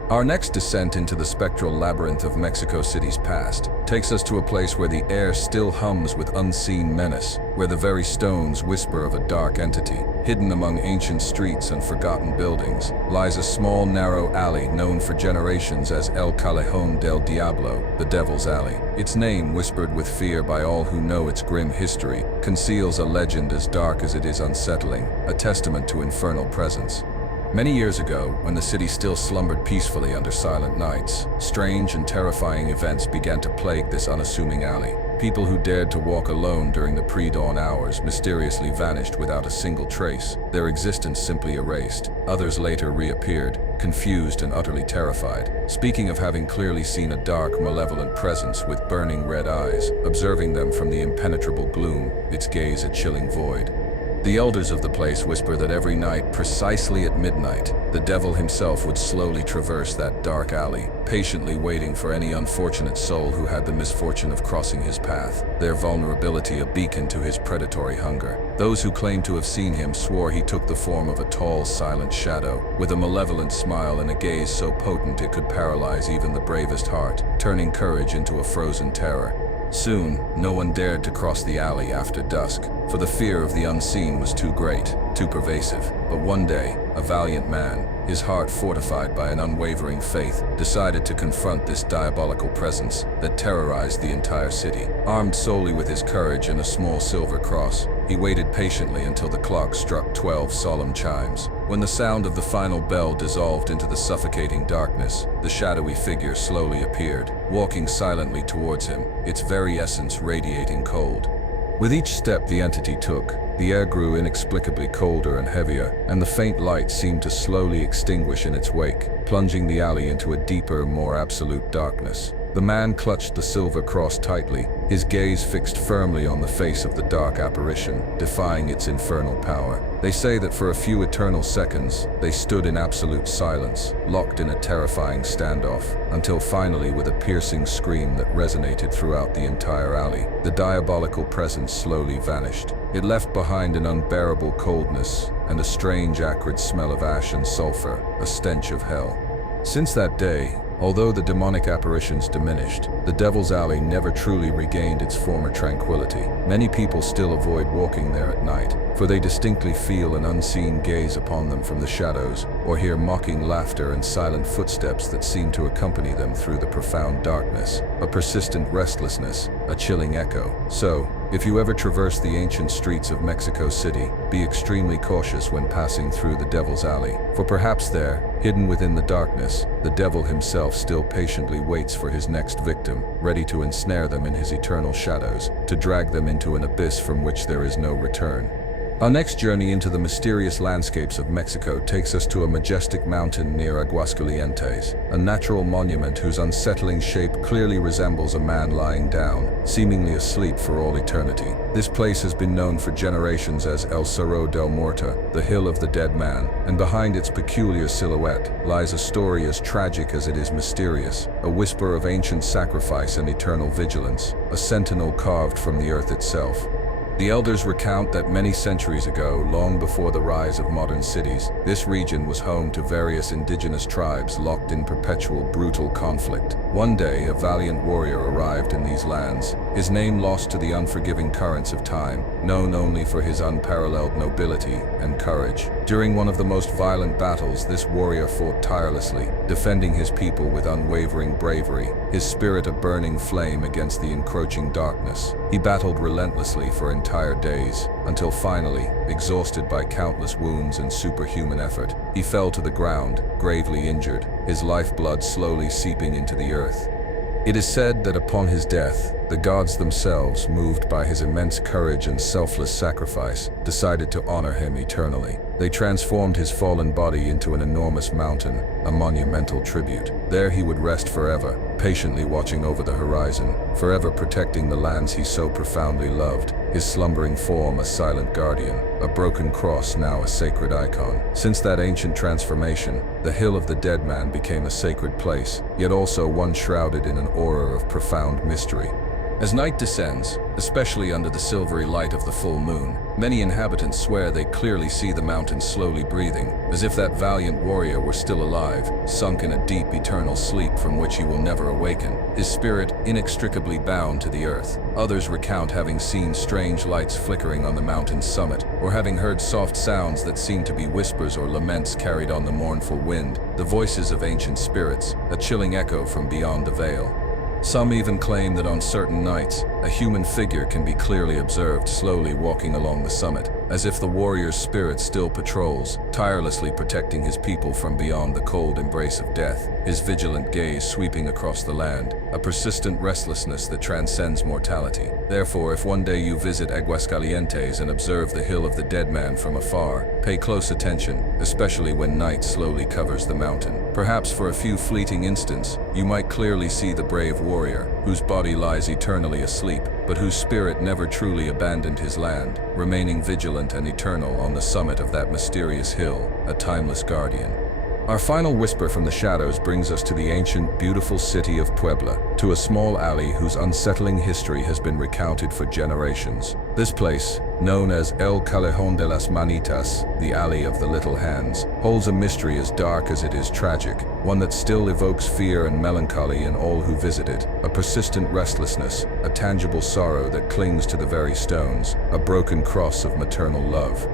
Our next descent into the spectral labyrinth of Mexico City's past takes us to a place where the air still hums with unseen menace, where the very stones whisper of a dark entity. Hidden among ancient streets and forgotten buildings lies a small, narrow alley known for generations as El Callejón del Diablo, the Devil's Alley. Its name, whispered with fear by all who know its grim history, conceals a legend as dark as it is unsettling, a testament to infernal presence. Many years ago, when the city still slumbered peacefully under silent nights, strange and terrifying events began to plague this unassuming alley. People who dared to walk alone during the pre-dawn hours mysteriously vanished without a single trace, their existence simply erased. Others later reappeared, confused and utterly terrified, speaking of having clearly seen a dark, malevolent presence with burning red eyes, observing them from the impenetrable gloom, its gaze a chilling void. The elders of the place whisper that every night, precisely at midnight, the devil himself would slowly traverse that dark alley, patiently waiting for any unfortunate soul who had the misfortune of crossing his path, their vulnerability a beacon to his predatory hunger. Those who claimed to have seen him swore he took the form of a tall, silent shadow, with a malevolent smile and a gaze so potent it could paralyze even the bravest heart, turning courage into a frozen terror. Soon, no one dared to cross the alley after dusk, for the fear of the unseen was too great, too pervasive. But one day, a valiant man, his heart fortified by an unwavering faith, decided to confront this diabolical presence that terrorized the entire city. Armed solely with his courage and a small silver cross, he waited patiently until the clock struck 12 solemn chimes. When the sound of the final bell dissolved into the suffocating darkness, the shadowy figure slowly appeared, walking silently towards him, its very essence radiating cold. With each step the entity took, the air grew inexplicably colder and heavier, and the faint light seemed to slowly extinguish in its wake, plunging the alley into a deeper, more absolute darkness. The man clutched the silver cross tightly, his gaze fixed firmly on the face of the dark apparition, defying its infernal power. They say that for a few eternal seconds, they stood in absolute silence, locked in a terrifying standoff, until finally, with a piercing scream that resonated throughout the entire alley, the diabolical presence slowly vanished. It left behind an unbearable coldness and a strange acrid smell of ash and sulfur, a stench of hell. Since that day, although the demonic apparitions diminished, the Devil's Alley never truly regained its former tranquility. Many people still avoid walking there at night, for they distinctly feel an unseen gaze upon them from the shadows, or hear mocking laughter and silent footsteps that seem to accompany them through the profound darkness, a persistent restlessness, a chilling echo. So, if you ever traverse the ancient streets of Mexico City, be extremely cautious when passing through the Devil's Alley, for perhaps there, hidden within the darkness, the devil himself still patiently waits for his next victim, ready to ensnare them in his eternal shadows, to drag them into an abyss from which there is no return. Our next journey into the mysterious landscapes of Mexico takes us to a majestic mountain near Aguascalientes, a natural monument whose unsettling shape clearly resembles a man lying down, seemingly asleep for all eternity. This place has been known for generations as El Cerro del Muerto, the Hill of the Dead Man, and behind its peculiar silhouette lies a story as tragic as it is mysterious, a whisper of ancient sacrifice and eternal vigilance, a sentinel carved from the earth itself. The elders recount that many centuries ago, long before the rise of modern cities, this region was home to various indigenous tribes locked in perpetual brutal conflict. One day, a valiant warrior arrived in these lands, his name lost to the unforgiving currents of time, known only for his unparalleled nobility and courage. During one of the most violent battles, this warrior fought tirelessly, defending his people with unwavering bravery, his spirit a burning flame against the encroaching darkness. He battled relentlessly for entire days, until finally, exhausted by countless wounds and superhuman effort, he fell to the ground, gravely injured, his lifeblood slowly seeping into the earth. It is said that upon his death, the gods themselves, moved by his immense courage and selfless sacrifice, decided to honor him eternally. They transformed his fallen body into an enormous mountain, a monumental tribute. There he would rest forever, patiently watching over the horizon, forever protecting the lands he so profoundly loved, his slumbering form a silent guardian, a broken cross now a sacred icon. Since that ancient transformation, the Hill of the Dead Man became a sacred place, yet also one shrouded in an aura of profound mystery. As night descends, especially under the silvery light of the full moon, many inhabitants swear they clearly see the mountain slowly breathing, as if that valiant warrior were still alive, sunk in a deep eternal sleep from which he will never awaken, his spirit inextricably bound to the earth. Others recount having seen strange lights flickering on the mountain's summit, or having heard soft sounds that seemed to be whispers or laments carried on the mournful wind, the voices of ancient spirits, a chilling echo from beyond the veil. Some even claim that on certain nights, a human figure can be clearly observed slowly walking along the summit, as if the warrior's spirit still patrols, tirelessly protecting his people from beyond the cold embrace of death, his vigilant gaze sweeping across the land, a persistent restlessness that transcends mortality. Therefore, if one day you visit Aguascalientes and observe the Hill of the Dead Man from afar, pay close attention, especially when night slowly covers the mountain. Perhaps for a few fleeting instants, you might clearly see the brave warrior, whose body lies eternally asleep, but whose spirit never truly abandoned his land, remaining vigilant and eternal on the summit of that mysterious hill, a timeless guardian. Our final whisper from the shadows brings us to the ancient, beautiful city of Puebla, to a small alley whose unsettling history has been recounted for generations. This place, known as El Callejón de las Manitas, the Alley of the Little Hands, holds a mystery as dark as it is tragic, one that still evokes fear and melancholy in all who visit it, a persistent restlessness, a tangible sorrow that clings to the very stones, a broken cross of maternal love.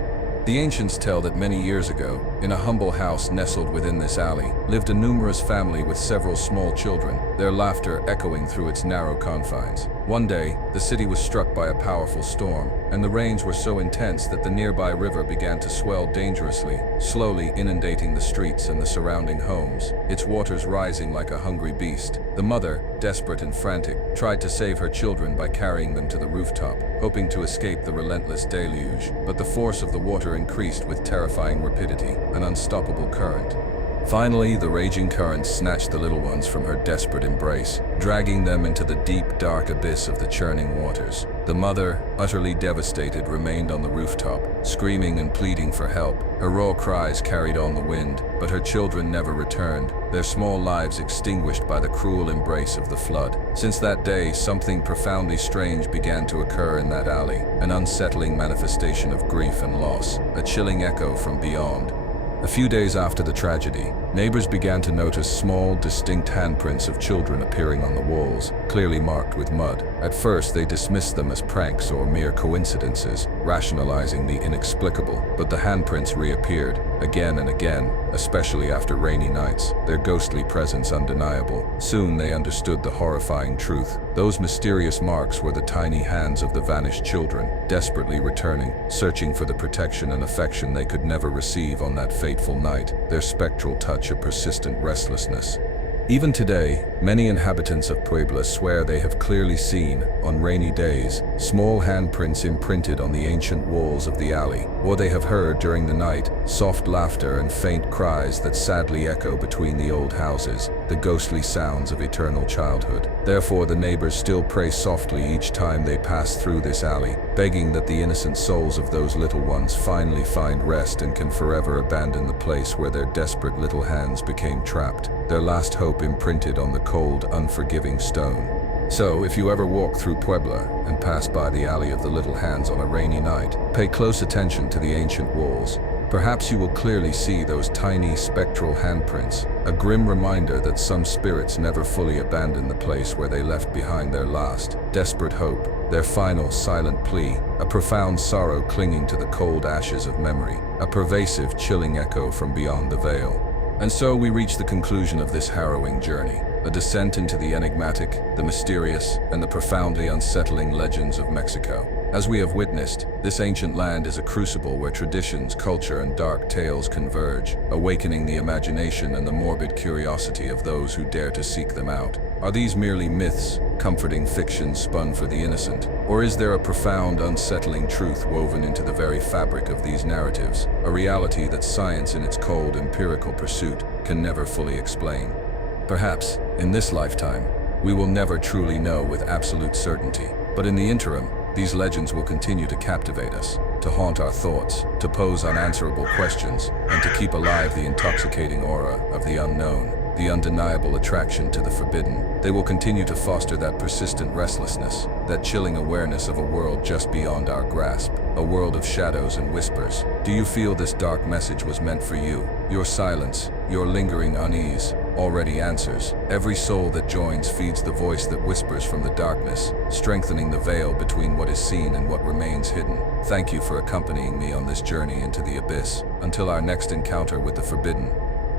The ancients tell that many years ago, in a humble house nestled within this alley, lived a numerous family with several small children, their laughter echoing through its narrow confines. One day, the city was struck by a powerful storm, and the rains were so intense that the nearby river began to swell dangerously, slowly inundating the streets and the surrounding homes, its waters rising like a hungry beast. The mother, desperate and frantic, tried to save her children by carrying them to the rooftop, hoping to escape the relentless deluge, but the force of the water increased with terrifying rapidity, an unstoppable current. Finally, the raging current snatched the little ones from her desperate embrace, dragging them into the deep, dark abyss of the churning waters. The mother, utterly devastated, remained on the rooftop, screaming and pleading for help. Her raw cries carried on the wind, but her children never returned, their small lives extinguished by the cruel embrace of the flood. Since that day, something profoundly strange began to occur in that alley, an unsettling manifestation of grief and loss, a chilling echo from beyond. A few days after the tragedy, neighbors began to notice small, distinct handprints of children appearing on the walls, clearly marked with mud. At first, they dismissed them as pranks or mere coincidences, rationalizing the inexplicable, but the handprints reappeared, again and again, especially after rainy nights, their ghostly presence undeniable. Soon they understood the horrifying truth. Those mysterious marks were the tiny hands of the vanished children, desperately returning, searching for the protection and affection they could never receive on that fateful night, their spectral touch a persistent restlessness. Even today, many inhabitants of Puebla swear they have clearly seen, on rainy days, small handprints imprinted on the ancient walls of the alley, or they have heard during the night soft laughter and faint cries that sadly echo between the old houses, the ghostly sounds of eternal childhood. Therefore, the neighbors still pray softly each time they pass through this alley, begging that the innocent souls of those little ones finally find rest and can forever abandon the place where their desperate little hands became trapped, their last hope imprinted on the cold, unforgiving stone. So, if you ever walk through Puebla and pass by the Alley of the Little Hands on a rainy night, pay close attention to the ancient walls. Perhaps you will clearly see those tiny, spectral handprints, a grim reminder that some spirits never fully abandon the place where they left behind their last, desperate hope, their final, silent plea, a profound sorrow clinging to the cold ashes of memory, a pervasive, chilling echo from beyond the veil. And so we reach the conclusion of this harrowing journey, a descent into the enigmatic, the mysterious, and the profoundly unsettling legends of Mexico. As we have witnessed, this ancient land is a crucible where traditions, culture, and dark tales converge, awakening the imagination and the morbid curiosity of those who dare to seek them out. Are these merely myths, comforting fictions spun for the innocent? Or is there a profound, unsettling truth woven into the very fabric of these narratives, a reality that science in its cold, empirical pursuit can never fully explain? Perhaps, in this lifetime, we will never truly know with absolute certainty. But in the interim, these legends will continue to captivate us, to haunt our thoughts, to pose unanswerable questions, and to keep alive the intoxicating aura of the unknown, the undeniable attraction to the forbidden. They will continue to foster that persistent restlessness, that chilling awareness of a world just beyond our grasp, a world of shadows and whispers. Do you feel this dark message was meant for you? Your silence, your lingering unease, already answers. Every soul that joins feeds the voice that whispers from the darkness, strengthening the veil between what is seen and what remains hidden. Thank you for accompanying me on this journey into the abyss. Until our next encounter with the forbidden,